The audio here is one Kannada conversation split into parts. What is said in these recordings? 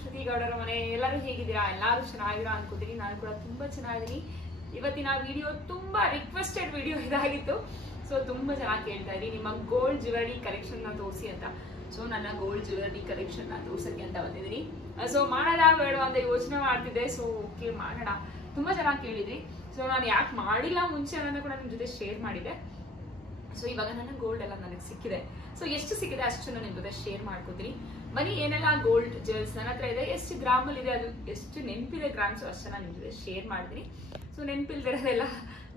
ಶ್ರುತಿ ಗೌಡರ ಮನೆ. ಎಲ್ಲರೂ ಹೇಗಿದ್ದೀರಾ? ಎಲ್ಲರೂ ಚೆನ್ನಾಗಿದ್ದೀರಾ ಅನ್ಕೋತೀನಿ. ನಾನು ಕೂಡ ತುಂಬಾ ಚೆನ್ನಾಗಿದ್ದೀನಿ. ಇವತ್ತಿನ ವಿಡಿಯೋ ತುಂಬಾ ರಿಕ್ವೆಸ್ಟೆಡ್ ವಿಡಿಯೋ ಇದಾಗಿತ್ತು. ಸೊ ತುಂಬಾ ಚೆನ್ನಾಗಿ ಕೇಳ್ತಾ ಇದ್ದೀನಿ, ನಿಮ್ಮ ಗೋಲ್ಡ್ ಜ್ಯುವೆಲರಿ ಕಲೆಕ್ಷನ್ ನ ತೋರಿಸಿ ಅಂತ. ಸೊ ನನ್ನ ಗೋಲ್ಡ್ ಜ್ಯುವೆಲರಿ ಕಲೆಕ್ಷನ್ ನ ತೋರ್ಸಕ್ಕೆ ಅಂತ ಬಂದಿದ್ದೀನಿ. ಸೊ ಮಾಡೋಣ ಬೇಡ ಅಂತ ಯೋಚನೆ ಮಾಡ್ತಿದ್ದೆ. ಸೊ ಓಕೆ ಮಾಡೋಣ, ತುಂಬಾ ಚೆನ್ನಾಗಿ ಕೇಳಿದ್ರಿ. ಸೊ ನಾನು ಯಾಕೆ ಮಾಡಿಲ್ಲ ಮುಂಚೆ ಅನ್ನೋದನ್ನ ಕೂಡ ನಿಮ್ ಜೊತೆ ಶೇರ್ ಮಾಡಿದೆ. ಸೊ ಇವಾಗ ನನ್ನ ಗೋಲ್ಡ್ ಎಲ್ಲ ನನಗೆ ಸಿಕ್ಕಿದೆ. ಸೊ ಎಷ್ಟು ಸಿಕ್ಕಿದೆ ಅಷ್ಟು ನಾನು ನಿಮ್ ಜೊತೆ ಶೇರ್ ಮಾಡ್ಕೋತೀನಿ. ಬನ್ನಿ, ಏನೆಲ್ಲ ಗೋಲ್ಡ್ ಜ್ಯುವೆಲ್ಸ್ ನನ್ನ ಹತ್ರ ಇದೆ, ಎಷ್ಟು ಗ್ರಾಮಲ್ಲಿ ಇದೆ, ಅದು ಎಷ್ಟು ನೆನಪಿದೆ ಗ್ರಾಮ್ಸ್ ಅಷ್ಟು ನಾನು ನಿಮ್ ಜೊತೆ ಶೇರ್ ಮಾಡ್ತೀನಿ. ಸೊ ನೆನಪಿಲ್ದಿರೋದೆಲ್ಲ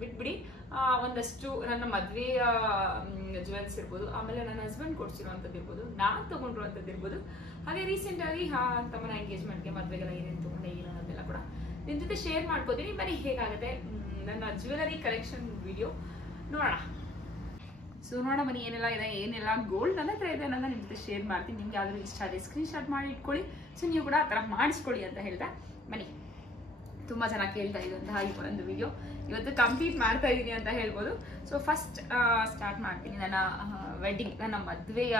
ಬಿಟ್ಬಿಡಿ. ಒಂದಷ್ಟು ನನ್ನ ಮದುವೆಯ ಜ್ಯುವೆಲ್ಸ್ ಇರ್ಬೋದು, ಆಮೇಲೆ ನನ್ನ ಹಸ್ಬೆಂಡ್ ಕೊಡ್ಸಿರುವಂಥದ್ದು ಇರ್ಬೋದು, ನಾನು ತಗೊಂಡಿರುವಂಥದ್ದು ಇರ್ಬೋದು, ಹಾಗೆ ರೀಸೆಂಟ್ ಆಗಿ ತಮ್ಮನ ಎಂಗೇಜ್ಮೆಂಟ್ಗೆ ಮದುವೆಗೆಲ್ಲ ಏನೇನು ತಗೊಂಡೆ ಏನು ಅನ್ನೋದೆಲ್ಲ ಕೂಡ ನಿಮ್ ಜೊತೆ ಶೇರ್ ಮಾಡ್ಕೋತೀನಿ. ಬನ್ನಿ ಹೇಗಾಗುತ್ತೆ ನನ್ನ ಜ್ಯುವೆಲರಿ ಕಲೆಕ್ಷನ್ ವಿಡಿಯೋ ನೋಡೋಣ. ಸೊ ನೋಡೋಣ ಬನ್ನಿ, ಏನೆಲ್ಲ ಗೋಲ್ಡ್ ನನ್ನ ಹತ್ರ ಇದೆ ಅನ್ನೋದನ್ನ ನಿಮ್ ಜೊತೆ ಶೇರ್ ಮಾಡ್ತೀನಿ. ನಿಮ್ಗೆ ಯಾವ್ದಾದ್ರು ಇಷ್ಟ ಆದರೆ ಸ್ಕ್ರೀನ್ ಶಾಟ್ ಮಾಡಿ ಇಟ್ಕೊಳ್ಳಿ. ಸೊ ನೀವು ಕೂಡ ಆ ಥರ ಮಾಡಿಸ್ಕೊಳ್ಳಿ ಅಂತ ಹೇಳ್ತಾ ಬನ್ನಿ. ತುಂಬಾ ಚೆನ್ನಾಗಿ ಕೇಳ್ತಾ ಇದ್ದಂತಹ ಈ ಒಂದು ವಿಡಿಯೋ ಇವತ್ತು ಕಂಪ್ಲೀಟ್ ಮಾಡ್ತಾ ಇದ್ದೀನಿ ಅಂತ ಹೇಳ್ಬೋದು. ಸೊ ಫಸ್ಟ್ ಸ್ಟಾರ್ಟ್ ಮಾಡ್ತೀನಿ ನನ್ನ ವೆಡ್ಡಿಂಗ್, ನನ್ನ ಮದುವೆಯ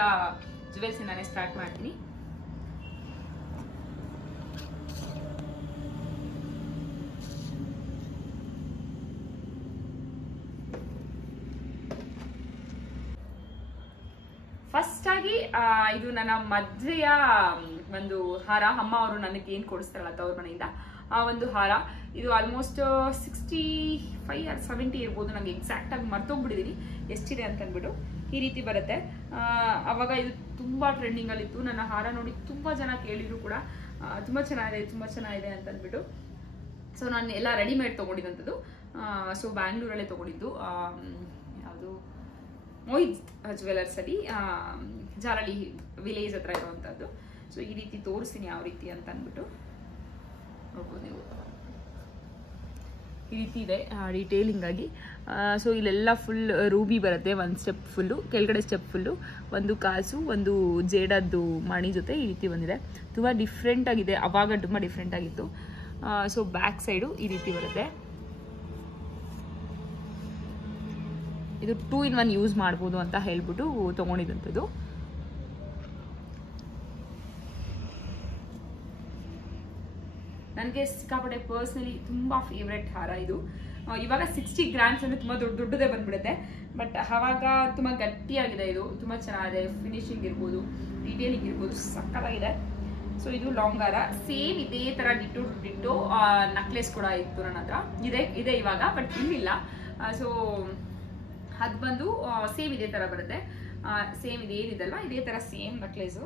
ಜ್ಯುವೆಲ್ಸ್ ನಾನೇ ಸ್ಟಾರ್ಟ್ ಮಾಡ್ತೀನಿ. ಫಸ್ಟ್ ಆಗಿ ಇದು ನನ್ನ ಮದುವೆಯ ಒಂದು ಹಾರ. ಅಮ್ಮ ಅವರು ನನಗೆ ಏನ್ ಕೊಡಿಸ್ತಾರಲ್ಲ ತವ್ರ ಮನೆಯಿಂದ ಆ ಒಂದು ಹಾರ. ಇದು ಆಲ್ಮೋಸ್ಟ್ 65 or 70 ಇರ್ಬೋದು, ನಂಗೆ ಎಕ್ಸಾಕ್ಟ್ ಆಗಿ ಮರ್ತೋಗ್ಬಿಟ್ಟಿದ್ದೀನಿ ಎಷ್ಟಿದೆ ಅಂತ ಅಂದ್ಬಿಟ್ಟು. ಈ ರೀತಿ ಬರುತ್ತೆ. ಅವಾಗ ಇದು ತುಂಬಾ ಟ್ರೆಂಡಿಂಗ್ ಅಲ್ಲಿ ಇತ್ತು. ನನ್ನ ಹಾರ ನೋಡಿ ತುಂಬಾ ಜನ ಕೇಳಿದ್ರು ಕೂಡ ತುಂಬಾ ಚೆನ್ನಾಗಿದೆ ಅಂತ ಅಂದ್ಬಿಟ್ಟು. ಸೊ ನಾನು ಎಲ್ಲ ರೆಡಿಮೇಡ್ ತಗೊಂಡಿದ್ದಂಥದ್ದು. ಸೊ ಬ್ಯಾಂಗ್ಳೂರಲ್ಲೇ ತಗೊಂಡಿದ್ದು. ಯಾವುದು ಮೋಹಿತ್ ಜ್ಯುವೆಲರ್ಸ್ ಅಲ್ಲಿ ಜಾಲಹಳ್ಳಿ ವಿಲೇಜ್ ಹತ್ರ ಇರುವಂತದ್ದು. ಸೊ ಈ ರೀತಿ ತೋರಿಸ್ತೀನಿ ಯಾವ ರೀತಿ ಅಂತ ಅಂದ್ಬಿಟ್ಟು ನೋಡ್ಬೋದು ನೀವು. ಈ ರೀತಿ ಇದೆ ಡಿಟೇಲಿಂಗ್ ಆಗಿ. ಸೊ ಇಲ್ಲೆಲ್ಲ ಫುಲ್ ರೂಬಿ ಬರುತ್ತೆ. ಒಂದು ಸ್ಟೆಪ್ ಫುಲ್ಲು, ಕೆಳಗಡೆ ಸ್ಟೆಪ್ ಫುಲ್ಲು, ಒಂದು ಕಾಸು, ಒಂದು ಜೇಡದ್ದು ಮಣಿ ಜೊತೆ ಈ ರೀತಿ ಬಂದಿದೆ. ತುಂಬ ಡಿಫ್ರೆಂಟ್ ಆಗಿದೆ, ಅವಾಗ ತುಂಬ ಡಿಫ್ರೆಂಟ್ ಆಗಿತ್ತು. ಸೊ ಬ್ಯಾಕ್ ಸೈಡು ಈ ರೀತಿ ಬರುತ್ತೆ. ಇದು 2 in 1 ಯೂಸ್ ಮಾಡ್ಬೋದು ಅಂತ ಹೇಳ್ಬಿಟ್ಟು ತಗೊಂಡಿದ್ದಂಥದ್ದು. ನನಗೆ ಸಿಕ್ಕಾಪಟ್ಟೆ ಪರ್ಸ್ನಲಿ ತುಂಬಾ ಫೇವ್ರೆಟ್ ಹಾರ ಇದು. ಇವಾಗ 60 ಗ್ರಾಮ್ಸ್ ಅಂದ್ರೆ ತುಂಬಾ ದೊಡ್ಡದೇ ಬಂದ್ಬಿಡುತ್ತೆ. ಬಟ್ ಅವಾಗ ತುಂಬಾ ಗಟ್ಟಿಯಾಗಿದೆ. ಇದು ತುಂಬಾ ಚೆನ್ನಾಗಿದೆ. ಫಿನಿಶಿಂಗ್ ಇರ್ಬೋದು, ಡೀಟೇಲಿಂಗ್ ಇರ್ಬೋದು, ಸಕ್ಕತ್ತಾಗಿದೆ. ಸೊ ಇದು ಲಾಂಗ್ ಹಾರ. ಸೇಮ್ ಇದೇ ತರ ಡಿಟ್ಟೋ ನಕ್ಲೆಸ್ ಕೂಡ ಇತ್ತು ನನ್ನ ಹತ್ರ. ಇದೆ ಇವಾಗ, ಬಟ್ ಇಲ್ಲಿಲ್ಲ. ಸೊ ಅದು ಬಂದು ಸೇಮ್ ಇದೇ ತರ ಬರುತ್ತೆ. ಸೇಮ್ ಇದೇನಿದಲ್ಲ ಇದೇ ತರ ಸೇಮ್ ನಕ್ಲೇಸು.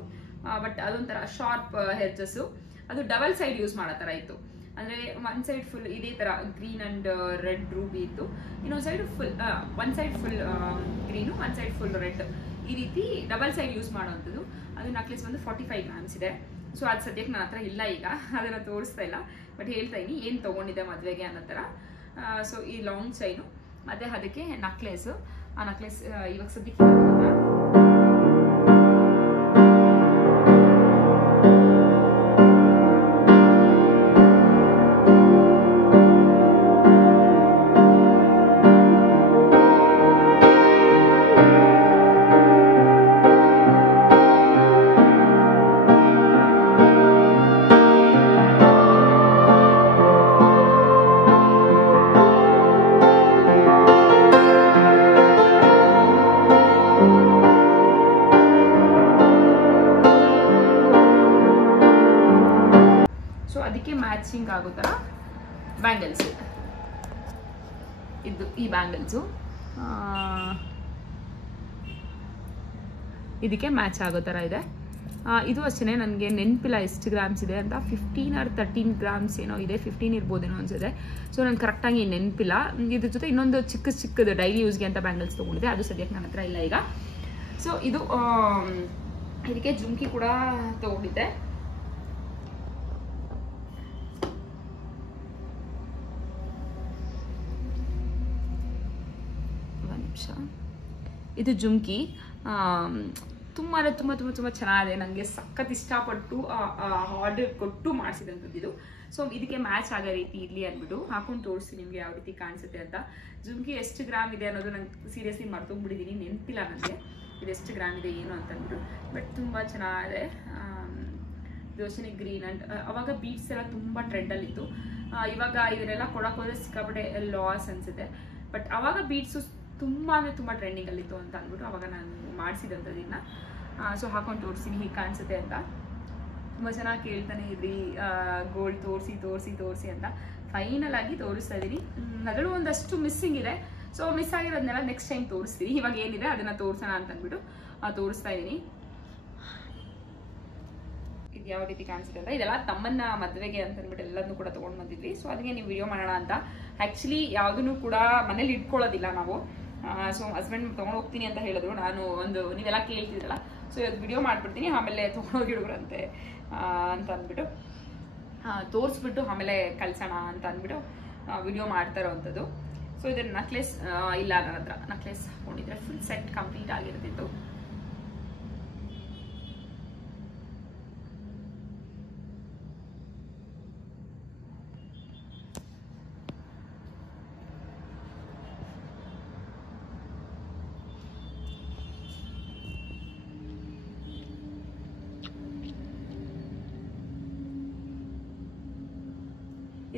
ಬಟ್ ಅದೊಂಥರ ಶಾರ್ಪ್ ಹೆಡ್ಜಸ್ಸು. ಅದು ಡಬಲ್ ಸೈಡ್ ಯೂಸ್ ಮಾಡೋ ತರ ಇತ್ತು. ಅಂದ್ರೆ ಒಂದ್ ಸೈಡ್ ಫುಲ್ ಇದೇ ತರ ಗ್ರೀನ್ ಅಂಡ್ ರೆಡ್ ರೂಬಿ ಇತ್ತು, ಇನ್ನೊಂದ್ ಸೈಡ್ ಫುಲ್ ಒಂದ್ ಸೈಡ್ ಫುಲ್ ಗ್ರೀನು, ಒಂದ್ ಸೈಡ್ ಫುಲ್ ರೆಡ್. ಈ ರೀತಿ ಡಬಲ್ ಸೈಡ್ ಯೂಸ್ ಮಾಡುವಂಥದ್ದು. ಅದು ನಕ್ಲೆಸ್ ಬಂದು 45 ಗ್ರಾಮ್ಸ್ ಇದೆ. ಸೊ ಅದು ಸದ್ಯಕ್ಕೆ ನನ್ನ ಹತ್ರ ಇಲ್ಲ, ಈಗ ಅದನ್ನ ತೋರಿಸ್ತಾ ಇಲ್ಲ. ಬಟ್ ಹೇಳ್ತಾ ಇದೀನಿ ಏನ್ ತಗೊಂಡಿದ್ದೆ ಮದ್ವೆಗೆ ಅನ್ನೋ ತರ. ಸೊ ಈ ಲಾಂಗ್ ಚೈನು ಮತ್ತೆ ಅದಕ್ಕೆ ನಕ್ಲೆಸ್. ಆ ನಕ್ಲೆಸ್ ಇವಾಗ ಸದ್ಯಕ್ಕೆ ಮ್ಯಾಚಿಂಗ್ ಆಗೋ ಥರ ಬ್ಯಾಂಗಲ್ಸು. ಈ ಬ್ಯಾಂಗಲ್ಸು ಇದಕ್ಕೆ ಮ್ಯಾಚ್ ಆಗೋ ಥರ ಇದೆ. ಇದು ಅಷ್ಟೇ, ನನಗೆ ನೆನಪಿಲ್ಲ ಎಷ್ಟು ಗ್ರಾಮ್ಸ್ ಇದೆ ಅಂತ. 15 or 13 ಗ್ರಾಮ್ಸ್ ಏನೋ ಇದೆ, 15 ಇರ್ಬೋದೇನೋ ಅನ್ಸಿದೆ. ಸೊ ನನಗೆ ಕರೆಕ್ಟಾಗಿ ನೆನಪಿಲ್ಲ. ಇದ್ರ ಜೊತೆ ಇನ್ನೊಂದು ಚಿಕ್ಕದು ಡೈಲಿ ಯೂಸ್ಗೆ ಅಂತ ಬ್ಯಾಂಗಲ್ಸ್ ತೊಗೊಂಡಿದೆ, ಅದು ಸದ್ಯಕ್ಕೆ ನನ್ನ ಹತ್ರ ಇಲ್ಲ ಈಗ. ಸೊ ಇದು ಇದಕ್ಕೆ ಜುಮ್ಕಿ ಕೂಡ ತೊಗೊಂಡಿದ್ದೆ. ಇದು ಜುಮ್ಕಿ. ತುಂಬ ಚೆನ್ನಾಗಿದೆ. ನನಗೆ ಸಖತ್ ಇಷ್ಟಪಟ್ಟು ಆರ್ಡರ್ ಕೊಟ್ಟು ಮಾಡಿಸಿದಂಥದ್ದು ಇದು. ಸೊ ಇದಕ್ಕೆ ಮ್ಯಾಚ್ ಆಗೋ ರೀತಿ ಇರಲಿ ಅಂದ್ಬಿಟ್ಟು ಹಾಕೊಂಡು ತೋರಿಸಿ ನಿಮಗೆ ಯಾವ ರೀತಿ ಕಾಣಿಸುತ್ತೆ ಅಂತ. ಜುಮ್ಕಿ ಎಷ್ಟು ಗ್ರಾಮ್ ಇದೆ ಅನ್ನೋದು ನಂಗೆ ಸೀರಿಯಸ್ಲಿ ಮರ್ತೋಗ್ಬಿಟ್ಟಿದ್ದೀನಿ, ನೆನಪಿಲ್ಲ ನನಗೆ ಇದೆಷ್ಟು ಗ್ರಾಮ್ ಇದೆ ಏನು ಅಂತಂದ್ಬಿಟ್ಟು. ಬಟ್ ತುಂಬ ಚೆನ್ನಾಗಿದೆ. ಯೋಚನೆ ಗ್ರೀನ್ ಅಂಡ್ ಅವಾಗ ಬೀಟ್ಸ್ ಎಲ್ಲ ತುಂಬ ಟ್ರೆಂಡಲ್ಲಿತ್ತು. ಇವಾಗ ಇದನ್ನೆಲ್ಲ ಕೊಡಕ್ಕೆ ಹೋದ್ರೆ ಸಿಕ್ಕಾಪಟ್ಟೆ ಲಾಸ್ ಅನ್ಸುತ್ತೆ. ಬಟ್ ಅವಾಗ ಬೀಟ್ಸು ತುಂಬ ಅಂದರೆ ತುಂಬ ಟ್ರೆಂಡಿಂಗಲ್ಲಿತ್ತು ಅಂತ ಅಂದ್ಬಿಟ್ಟು ಅವಾಗ ನಾನು ಮಾಡಿಸಿದಂಥದ್ದನ್ನ ಸೊ ಹಾಕೊಂಡು ತೋರಿಸ್ತೀನಿ ಹೀಗೆ ಕಾಣಿಸುತ್ತೆ ಅಂತ. ತುಂಬ ಚೆನ್ನಾಗಿ ಕೇಳ್ತಾನೆ ಇದ್ರಿ ಗೋಲ್ಡ್ ತೋರಿಸಿ ಅಂತ. ಫೈನಲ್ ಆಗಿ ತೋರಿಸ್ತಾ ಇದ್ದೀನಿ. ಅದರಲ್ಲೂ ಒಂದಷ್ಟು ಮಿಸ್ಸಿಂಗ್ ಇದೆ. ಸೊ ಮಿಸ್ ಆಗಿರೋದನ್ನೆಲ್ಲ ನೆಕ್ಸ್ಟ್ ಟೈಮ್ ತೋರಿಸ್ತೀನಿ. ಇವಾಗ ಏನಿದೆ ಅದನ್ನು ತೋರಿಸೋಣ ಅಂತ ಅಂದ್ಬಿಟ್ಟು ತೋರಿಸ್ತಾ ಇದ್ದೀನಿ. ಇದು ಯಾವ ರೀತಿ ಕಾಣಿಸುತ್ತೆ ಅಂತ. ಇದೆಲ್ಲ ತಮ್ಮನ್ನ ಮದುವೆಗೆ ಅಂತ ಅಂದ್ಬಿಟ್ಟು ಎಲ್ಲದನ್ನೂ ಕೂಡ ತೊಗೊಂಡು ಬಂದಿದ್ವಿ. ಸೊ ಅದಕ್ಕೆ ನೀವು ವಿಡಿಯೋ ಮಾಡೋಣ ಅಂತ. ಆ್ಯಕ್ಚುಲಿ ಯಾವುದನ್ನು ಕೂಡ ಮನೇಲಿ ಇಟ್ಕೊಳ್ಳೋದಿಲ್ಲ ನಾವು. ಸೊ ಹಸ್ಬೆಂಡ್ ತೊಗೊಂಡು ಹೋಗ್ತೀನಿ ಅಂತ ಹೇಳಿದ್ರು. ನಾನು ನೀವೆಲ್ಲ ಕೇಳ್ತಿದ್ರಲ್ಲ, ಸೊ ಇವತ್ತು ವಿಡಿಯೋ ಮಾಡಿಬಿಡ್ತೀನಿ, ಆಮೇಲೆ ತೊಗೊಂಡೋಗಿಡ್ಬ್ರಂತೆ ಅಂತ ಅಂದ್ಬಿಟ್ಟು ತೋರಿಸ್ಬಿಟ್ಟು ಆಮೇಲೆ ಕಳ್ಸೋಣ ಅಂತ ಅಂದ್ಬಿಟ್ಟು ವಿಡಿಯೋ ಮಾಡ್ತಾ ಇರೋವಂಥದ್ದು. ಸೊ ಇದರ ನಕ್ಲೆಸ್ ಇಲ್ಲ ನನ್ನ ಹತ್ರ. ನಕ್ಲೆಸ್ ಹಾಕೊಂಡಿದ್ರೆ ಫುಲ್ ಸೆಟ್ ಕಂಪ್ಲೀಟ್ ಆಗಿರ್ತಿತ್ತು.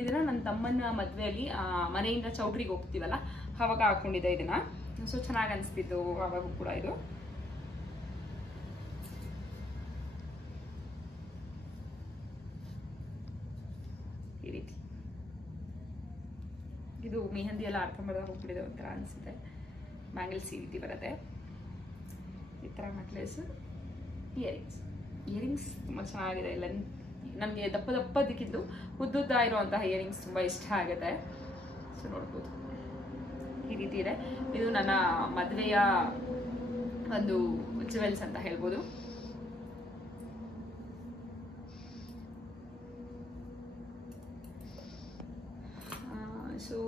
ಇದನ್ನ ನನ್ನ ತಮ್ಮನ ಮದುವೆಯಲ್ಲಿ ಮನೆಯಿಂದ ಚೌಟ್ರಿಗೆ ಹೋಗ್ತೀವಲ್ಲ ಅವಾಗ ಹಾಕೊಂಡಿದ್ದೆ ಇದನ್ನ. ಸೊ ಚೆನ್ನಾಗಿ ಅನಿಸ್ತಿತ್ತು ಅವಾಗೂ ಕೂಡ. ಇದು ಈ ರೀತಿ ಇದು ಮೆಹಂದಿ ಎಲ್ಲ ಅರ್ಧಂಬರ್ಧ ಹೋಗ್ಬಿಟ್ಟಿದೆ ಒಂಥರ ಅನಿಸುತ್ತೆ. ಬ್ಯಾಂಗಲ್ಸ್ ಈ ರೀತಿ ಬರುತ್ತೆ. ಈ ಥರ ನೆಕ್ಲೆಸ್, ಇಯರಿಂಗ್ಸ್ ತುಂಬ ಚೆನ್ನಾಗಿದೆ. ಇಲ್ಲ ನನಗೆ ದಪ್ಪದಕ್ಕಿದ್ದು ಉದ್ದುದ್ದ ಇರುವಂತಹ ಇಯರಿಂಗ್ಸ್ ತುಂಬ ಇಷ್ಟ ಆಗುತ್ತೆ. ಸೊ ನೋಡ್ಬೋದು ಈ ರೀತಿ ಇದೆ. ಇದು ನನ್ನ ಮದುವೆಯ ಒಂದು ಜುವೆಲ್ಸ್ ಅಂತ ಹೇಳ್ಬೋದು. ಸೊ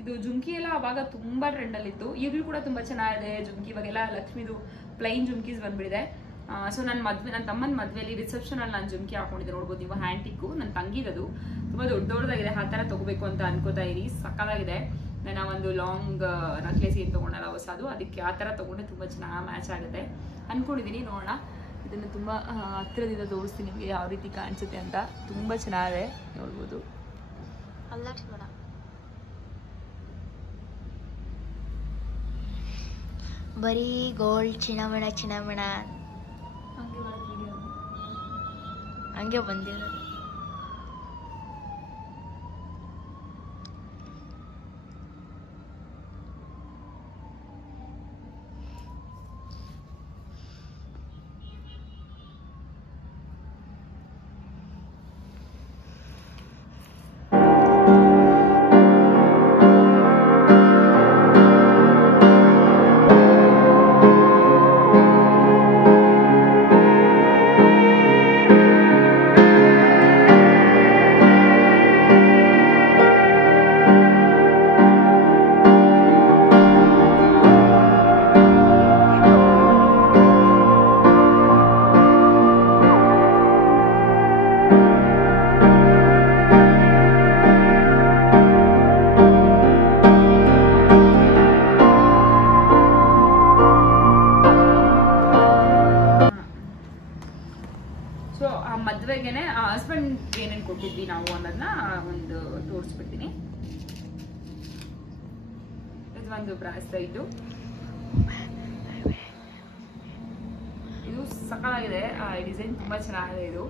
ಇದು ಜುಮ್ಕಿ ಎಲ್ಲ ಅವಾಗ ತುಂಬ ಟ್ರೆಂಡಲ್ಲಿತ್ತು. ಈಗಲೂ ಕೂಡ ತುಂಬ ಚೆನ್ನಾಗಿದೆ ಜುಮ್ಕಿ. ಇವಾಗೆಲ್ಲ ಲಕ್ಷ್ಮಿದು ಪ್ಲೈನ್ ಜುಮ್ಕೀಸ್ ಬಂದ್ಬಿಟ್ಟಿದೆ. ಸೊ ನನ್ನ ತಮ್ಮನ ಮದುವೆಯಲ್ಲಿ ರಿಸೆಪ್ಷನಲ್ಲಿ ನಾನು ಜುಮ್ಕಿ ಹಾಕೊಂಡಿದ್ದೆ. ನೋಡ್ಬೋದು ನೀವು, ಹ್ಯಾಂಟಿಕ್ಕು ನನ್ನ ತಂಗಿದದು. ತುಂಬ ದೊಡ್ಡದಾಗಿದೆ. ಆ ಥರ ತೊಗೋಬೇಕು ಅಂತ ಅನ್ಕೋತಾ ಇರಿ. ಸಕ್ಕದಾಗಿದೆ. ನನ್ನ ಒಂದು ಲಾಂಗ್ ನಕ್ಲೆಸ್ ಏನು ತೊಗೊಂಡಲ್ಲ ಹೊಸದು, ಅದಕ್ಕೆ ಆ ಥರ ತೊಗೊಂಡೆ ತುಂಬ ಚೆನ್ನಾಗಿ ಮ್ಯಾಚ್ ಆಗುತ್ತೆ ಅಂದ್ಕೊಂಡಿದ್ದೀನಿ. ನೋಡೋಣ, ಇದನ್ನು ತುಂಬ ಹತ್ತಿರದಿಂದ ತೋರಿಸ್ತೀನಿ ನಿಮಗೆ ಯಾವ ರೀತಿ ಕಾಣಿಸುತ್ತೆ ಅಂತ. ತುಂಬ ಚೆನ್ನಾಗಿದೆ ನೋಡ್ಬೋದು. ಬರೀ ಗೋಲ್ಡ್ ಚಿನ್ನಮಣ ಹಂಗೆ ಬಂದಿರೋದು. ಮದುವೆಗೆನೆ ಹಸ್ಬೆಂಡ್ ಏನೇನು ಕೊಟ್ಟಿದ್ವಿ ನಾವು ಅನ್ನೋದನ್ನ ಒಂದು ತೋರಿಸ್ಬಿಡ್ತೀನಿ. ಇದು ಒಂದು ಬ್ರಾಸ್ಲೈಟ್. ಇದು ಸಕ್ಕತ್ತಾಗಿದೆ. ಡಿಸೈನ್ ತುಂಬ ಚೆನ್ನಾಗಿದೆ. ಇದು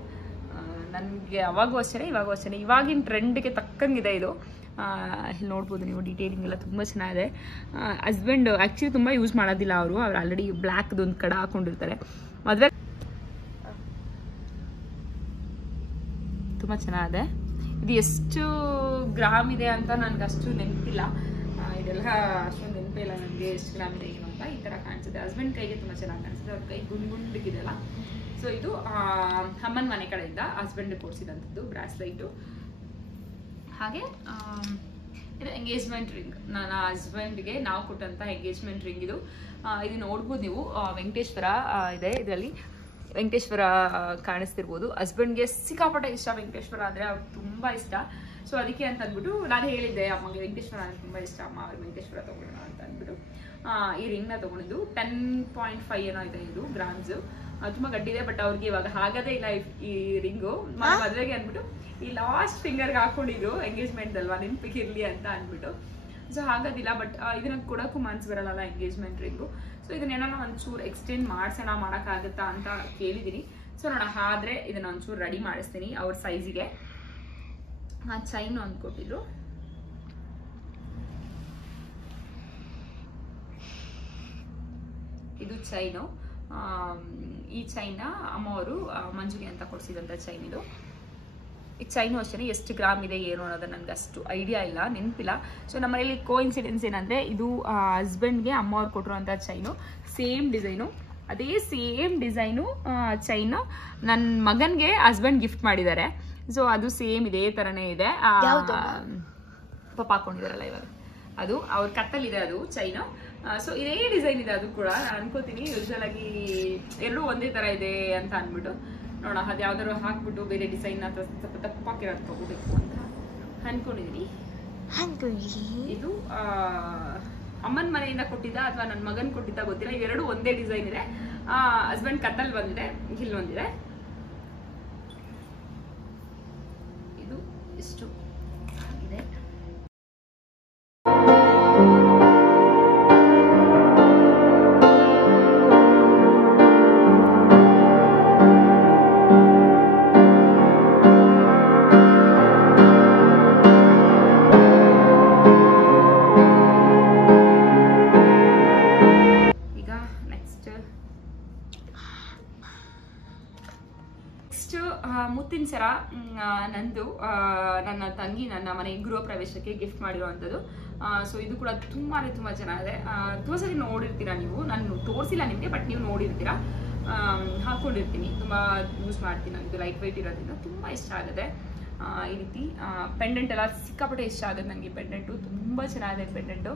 ನನಗೆ ಅವಾಗೂ ಅಷ್ಟೇ ಇವಾಗೂ ಅಷ್ಟೇ ಇವಾಗಿನ ಟ್ರೆಂಡ್ಗೆ ತಕ್ಕಂಗಿದೆ ಇದು. ಇಲ್ಲಿ ನೋಡ್ಬೋದು ನೀವು, ಡೀಟೇಲಿಂಗ್ ಎಲ್ಲ ತುಂಬ ಚೆನ್ನಾಗಿದೆ. ಹಸ್ಬೆಂಡ್ ಆ್ಯಕ್ಚುಲಿ ತುಂಬ ಯೂಸ್ ಮಾಡೋದಿಲ್ಲ. ಅವ್ರು ಆಲ್ರೆಡಿ ಬ್ಲ್ಯಾಕ್ದು ಒಂದು ಕಡ ಹಾಕೊಂಡಿರ್ತಾರೆ. ಮದುವೆ ತುಂಬ ಚೆನ್ನಾಗಿದೆ. ಇದು ಎಷ್ಟು ಗ್ರಾಮ್ ಇದೆ ಅಂತ ನನಗೆ ಅಷ್ಟು ನೆನಪಿಲ್ಲ. ಇದೆಲ್ಲ ಅಷ್ಟೊಂದು ನೆನಪಿಲ್ಲ ನನಗೆ ಎಷ್ಟು ಗ್ರಾಮ್ ಇದೆ ಏನು ಅಂತ. ಈ ಥರ ಕಾಣಿಸುತ್ತೆ. ಹಸ್ಬೆಂಡ್ ಕೈಗೆ ತುಂಬ ಚೆನ್ನಾಗಿ ಕಾಣಿಸುತ್ತೆ. ಅವ್ರ ಕೈ ಗುಂಡಿಗಿದೆಯಲ್ಲ. ಸೊ ಇದು ಅಮ್ಮನ ಮನೆ ಕಡೆಯಿಂದ ಹಸ್ಬೆಂಡ್ ಕೊಡಿಸಿದಂಥದ್ದು ಬ್ರಾಸ್ಲೈಟು. ಹಾಗೆ ಇದು ಎಂಗೇಜ್ಮೆಂಟ್ ರಿಂಗ್. ನನ್ನ ಹಸ್ಬೆಂಡ್ಗೆ ನಾವು ಕೊಟ್ಟಂಥ ಎಂಗೇಜ್ಮೆಂಟ್ ರಿಂಗ್ ಇದು. ಇದು ನೋಡ್ಬೋದು ನೀವು, ವೆಂಕಟೇಶ್ವರ ಇದೆ ಇದರಲ್ಲಿ. ವೆಂಕಟೇಶ್ವರ ಕಾಣಿಸ್ತಿರ್ಬೋದು. ಹಸ್ಬೆಂಡ್ಗೆ ಸಿಕ್ಕಾಪಟ್ಟೆ ಇಷ್ಟ ವೆಂಕಟೇಶ್ವರ ಅಂದರೆ, ಅವ್ರಿಗೆ ತುಂಬ ಇಷ್ಟ. ಸೊ ಅದಕ್ಕೆ ಅಂತ ಅಂದ್ಬಿಟ್ಟು ನಾನು ಹೇಳಿದ್ದೆ ಅಮ್ಮಗೆ, ವೆಂಕಟೇಶ್ವರ ನನಗೆ ತುಂಬ ಇಷ್ಟ ಅಮ್ಮ, ಅವ್ರು ವೆಂಕಟೇಶ್ವರ ತೊಗೊಳ್ಳೋಣ ಅಂತ ಅಂದ್ಬಿಟ್ಟು ಈ ರಿಂಗ್ನ ತೊಗೊಂಡಿದ್ದು. 10.5 ಏನೋ ಇದೆ ಇದು ಗ್ರಾಮ್ಸು. ತುಂಬಾ ಗಟ್ಟಿದೆ. ಬಟ್ ಅವ್ರಿಗೆ ಇವಾಗ ಹಾಗದೇ ಇಲ್ಲ ಈ ರಿಂಗು. ಮದ್ವೆಗೆ ಅಂದ್ಬಿಟ್ಟು ಈ ಲಾಸ್ಟ್ ಫಿಂಗರ್ಗೆ ಹಾಕೊಂಡಿದ್ರು ಎಂಗೇಜ್ಮೆಂಟ್ ಅಲ್ವಾ, ನೆನಪಿಗಿರ್ಲಿ ಅಂತ ಅಂದ್ಬಿಟ್ಟು. ಸೊ ಹಾಗೋದಿಲ್ಲ. ಬಟ್ ಇದನ್ನ ಕೊಡೋಕ್ಕೂ ಮನ್ಸು ಬರಲ್ಲ ಎಂಗೇಜ್ಮೆಂಟ್ ರಿಂಗು. ಸೊ ಇದನ್ನೇನೋ ಒಂಚೂರು ಎಕ್ಸ್ಟೆಂಡ್ ಮಾಡ್ಸೋಣ, ಮಾಡೋಕ್ಕಾಗುತ್ತಾ ಅಂತ ಕೇಳಿದ್ದೀನಿ. ಸೊ ನೋಡೋಣ, ಆದ್ರೆ ಇದನ್ನ ಒಂಚೂರು ರೆಡಿ ಮಾಡಿಸ್ತೀನಿ ಅವ್ರ ಸೈಜಿಗೆ. ಚೈನು ಅಂದ್ಕೊಟ್ಟಿದ್ರು. ಇದು ಚೈನು. ಈ ಚೈನ್ನ ಅಮ್ಮವರು ಮಂಜುಗೆ ಅಂತ ಕೊಡಿಸಿದಂಥ ಚೈನ್ ಇದು. ಈ ಚೈನು ಅಷ್ಟೇ ಎಷ್ಟು ಗ್ರಾಮ್ ಇದೆ ಏನು ಅನ್ನೋದು ನನಗೆ ಅಷ್ಟು ಐಡಿಯಾ ಇಲ್ಲ, ನೆನಪಿಲ್ಲ. ಸೊ ನಮ್ಮ ಮನೇಲಿ ಕೋಇನ್ಸಿಡೆನ್ಸ್ ಏನಂದರೆ, ಇದು ಹಸ್ಬೆಂಡ್ಗೆ ಅಮ್ಮ ಅವ್ರು ಕೊಟ್ಟಿರುವಂಥ ಚೈನು, ಸೇಮ್ ಡಿಸೈನು, ಅದೇ ಸೇಮ್ ಡಿಸೈನು ಚೈನು ನನ್ನ ಮಗನಿಗೆ ಹಸ್ಬೆಂಡ್ ಗಿಫ್ಟ್ ಮಾಡಿದ್ದಾರೆ. ಸೊ ಅದು ಸೇಮ್ ಇದೇ ಥರನೇ ಇದೆ. ಪಾಪ ಹಾಕೊಂಡಿದಾರಲ್ಲ ಇವಾಗ, ಅದು ಅವ್ರ ಕತ್ತಲ್ಲಿದೆ ಅದು ಚೈನು. ಸೊ ಇದೇ ಡಿಸೈನ್ ಇದೆ ಅದು ಕೂಡ. ನಾನು ಅನ್ಕೋತೀನಿ ಯೂಶುವಲ್ ಆಗಿ ಎರಡೂ ಒಂದೇ ಥರ ಇದೆ ಅಂತ ಅಂದ್ಬಿಟ್ಟು. ನೋಡೋಣ, ಅದು ಯಾವ್ದಾದ್ರು ಹಾಕ್ಬಿಟ್ಟು ಬೇರೆ ಡಿಸೈನ್ ಅಥವಾ ಸ್ವಲ್ಪ ತಪ್ಪಾಕಿರೋದು ತಗೋಬೇಕು ಅಂತ ಅನ್ಕೊಂಡಿದೀನಿ. ಇದು ಅಮ್ಮನ ಮನೆಯಿಂದ ಕೊಟ್ಟಿದ್ದ ಅಥವಾ ನನ್ನ ಮಗನ್ ಕೊಟ್ಟಿದ್ದ ಗೊತ್ತಿಲ್ಲ. ಇವೆರಡು ಒಂದೇ ಡಿಸೈನ್ ಇದೆ. ಹಸ್ಬೆಂಡ್ ಕತ್ತಲ್ ಬಂದಿದೆ, ಇಲ್ಲಿ ಒಂದಿದೆ. ಇದು ಇಷ್ಟು ಇದೆ. ಮುತ್ತಿನ ಸರ ನಂದು ನನ್ನ ತಂಗಿ ನನ್ನ ಮನೆ ಗೃಹ ಪ್ರವೇಶಕ್ಕೆ ಗಿಫ್ಟ್ ಮಾಡಿರುವಂಥದ್ದು. ಸೊ ಇದು ಕೂಡ ತುಂಬಾ ಚೆನ್ನಾಗಿದೆ. ತುಂಬ ಸರಿ ನೋಡಿರ್ತೀರಾ ನೀವು, ನಾನು ತೋರಿಸಿಲ್ಲ ನಿಮಗೆ, ಬಟ್ ನೀವು ನೋಡಿರ್ತೀರಾ. ಹಾಕ್ಕೊಂಡಿರ್ತೀನಿ, ತುಂಬ ಯೂಸ್ ಮಾಡ್ತೀನಿ. ಇದು ಲೈಟ್ ವೆಯ್ಟ್ ಇರೋದ್ರಿಂದ ತುಂಬ ಇಷ್ಟ ಆಗುತ್ತೆ. ಈ ರೀತಿ ಪೆಂಡೆಂಟ್ ಎಲ್ಲ ಸಿಕ್ಕಾಪಟ್ಟೆ ಇಷ್ಟ ಆಗುತ್ತೆ ನನಗೆ. ಪೆಂಡೆಂಟು ತುಂಬ ಚೆನ್ನಾಗಿದೆ. ಪೆಂಡೆಂಟು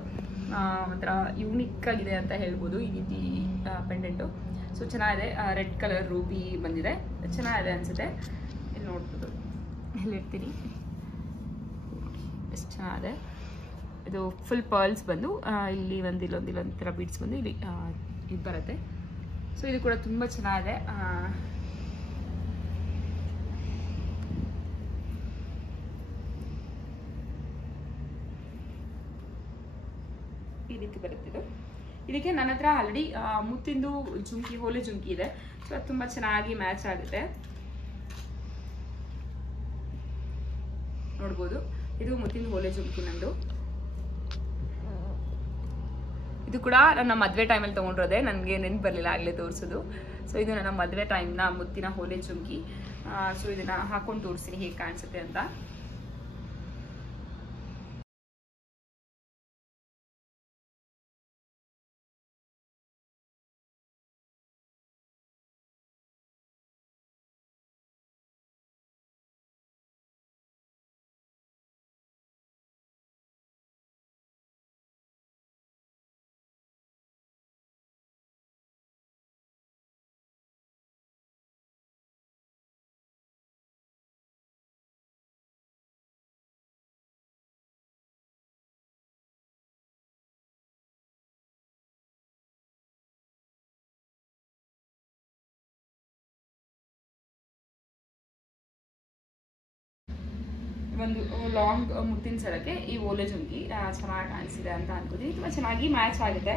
ಒಂಥರ ಯೂನಿಕ್ ಆಗಿದೆ ಅಂತ ಹೇಳ್ಬೋದು ಈ ರೀತಿ ಪೆಂಡೆಂಟು. ಸೊ ಚೆನ್ನಾಗಿದೆ. ರೆಡ್ ಕಲರ್ ರೂಬಿ ಬಂದಿದೆ, ಚೆನ್ನಾಗಿದೆ ಅನಿಸುತ್ತೆ. ಇಲ್ಲಿ ನೋಡ್ಬೋದು, ಇಲ್ಲಿರ್ತೀನಿ, ಎಷ್ಟು ಚೆನ್ನಾಗಿದೆ. ಇದು ಫುಲ್ ಪರ್ಲ್ಸ್ ಬಂದು ಇಲ್ಲಿ ಇಲ್ಲೊಂದು ಥರ ಬೀಡ್ಸ್ ಬಂದು ಇಲ್ಲಿ ಇದು ಬರುತ್ತೆ. ಸೊ ಇದು ಕೂಡ ತುಂಬ ಚೆನ್ನಾಗಿದೆ. ಈ ರೀತಿ ಬರುತ್ತಿದ್ದು. ಇದಕ್ಕೆ ನನ್ನ ಹತ್ರ ಆಲ್ರೆಡಿ ಮುತ್ತಿಂದು ಜುಮ್ಕಿ, ಹೋಲೆ ಜುಮ್ಕಿ ಇದೆ. ಸೊ ಅದು ತುಂಬ ಚೆನ್ನಾಗಿ ಮ್ಯಾಚ್ ಆಗುತ್ತೆ, ನೋಡ್ಬೋದು. ಇದು ಮುತ್ತಿಂದು ಹೋಲೆ ಜುಮ್ಕಿ ನಂದು. ಇದು ಕೂಡ ನನ್ನ ಮದುವೆ ಟೈಮಲ್ಲಿ ತೊಗೊಂಡಿರೋದೆ, ನನಗೆ ನೆನ್ಪು ಬರಲಿಲ್ಲ ಆಗಲೇ ತೋರಿಸೋದು. ಸೊ ಇದು ನನ್ನ ಮದುವೆ ಟೈಮ್ನ ಮುತ್ತಿನ ಹೋಲೆ ಜುಮ್ಕಿ. ಸೊ ಇದನ್ನು ಹಾಕೊಂಡು ತೋರಿಸ್ತೀನಿ ಹೇಗೆ ಕಾಣಿಸುತ್ತೆ ಅಂತ. ಒಂದು ಲಾಂಗ್ ಮುತ್ತಿನ ಸರಕ್ಕೆ ಈ ಓಲೆ ಜುಮ್ಕಿ ಚೆನ್ನಾಗಿ ಕಾಣಿಸಿದೆ ಅಂತ ಅನ್ಕೋತೀನಿ. ತುಂಬ ಚೆನ್ನಾಗಿ ಮ್ಯಾಚ್ ಆಗುತ್ತೆ.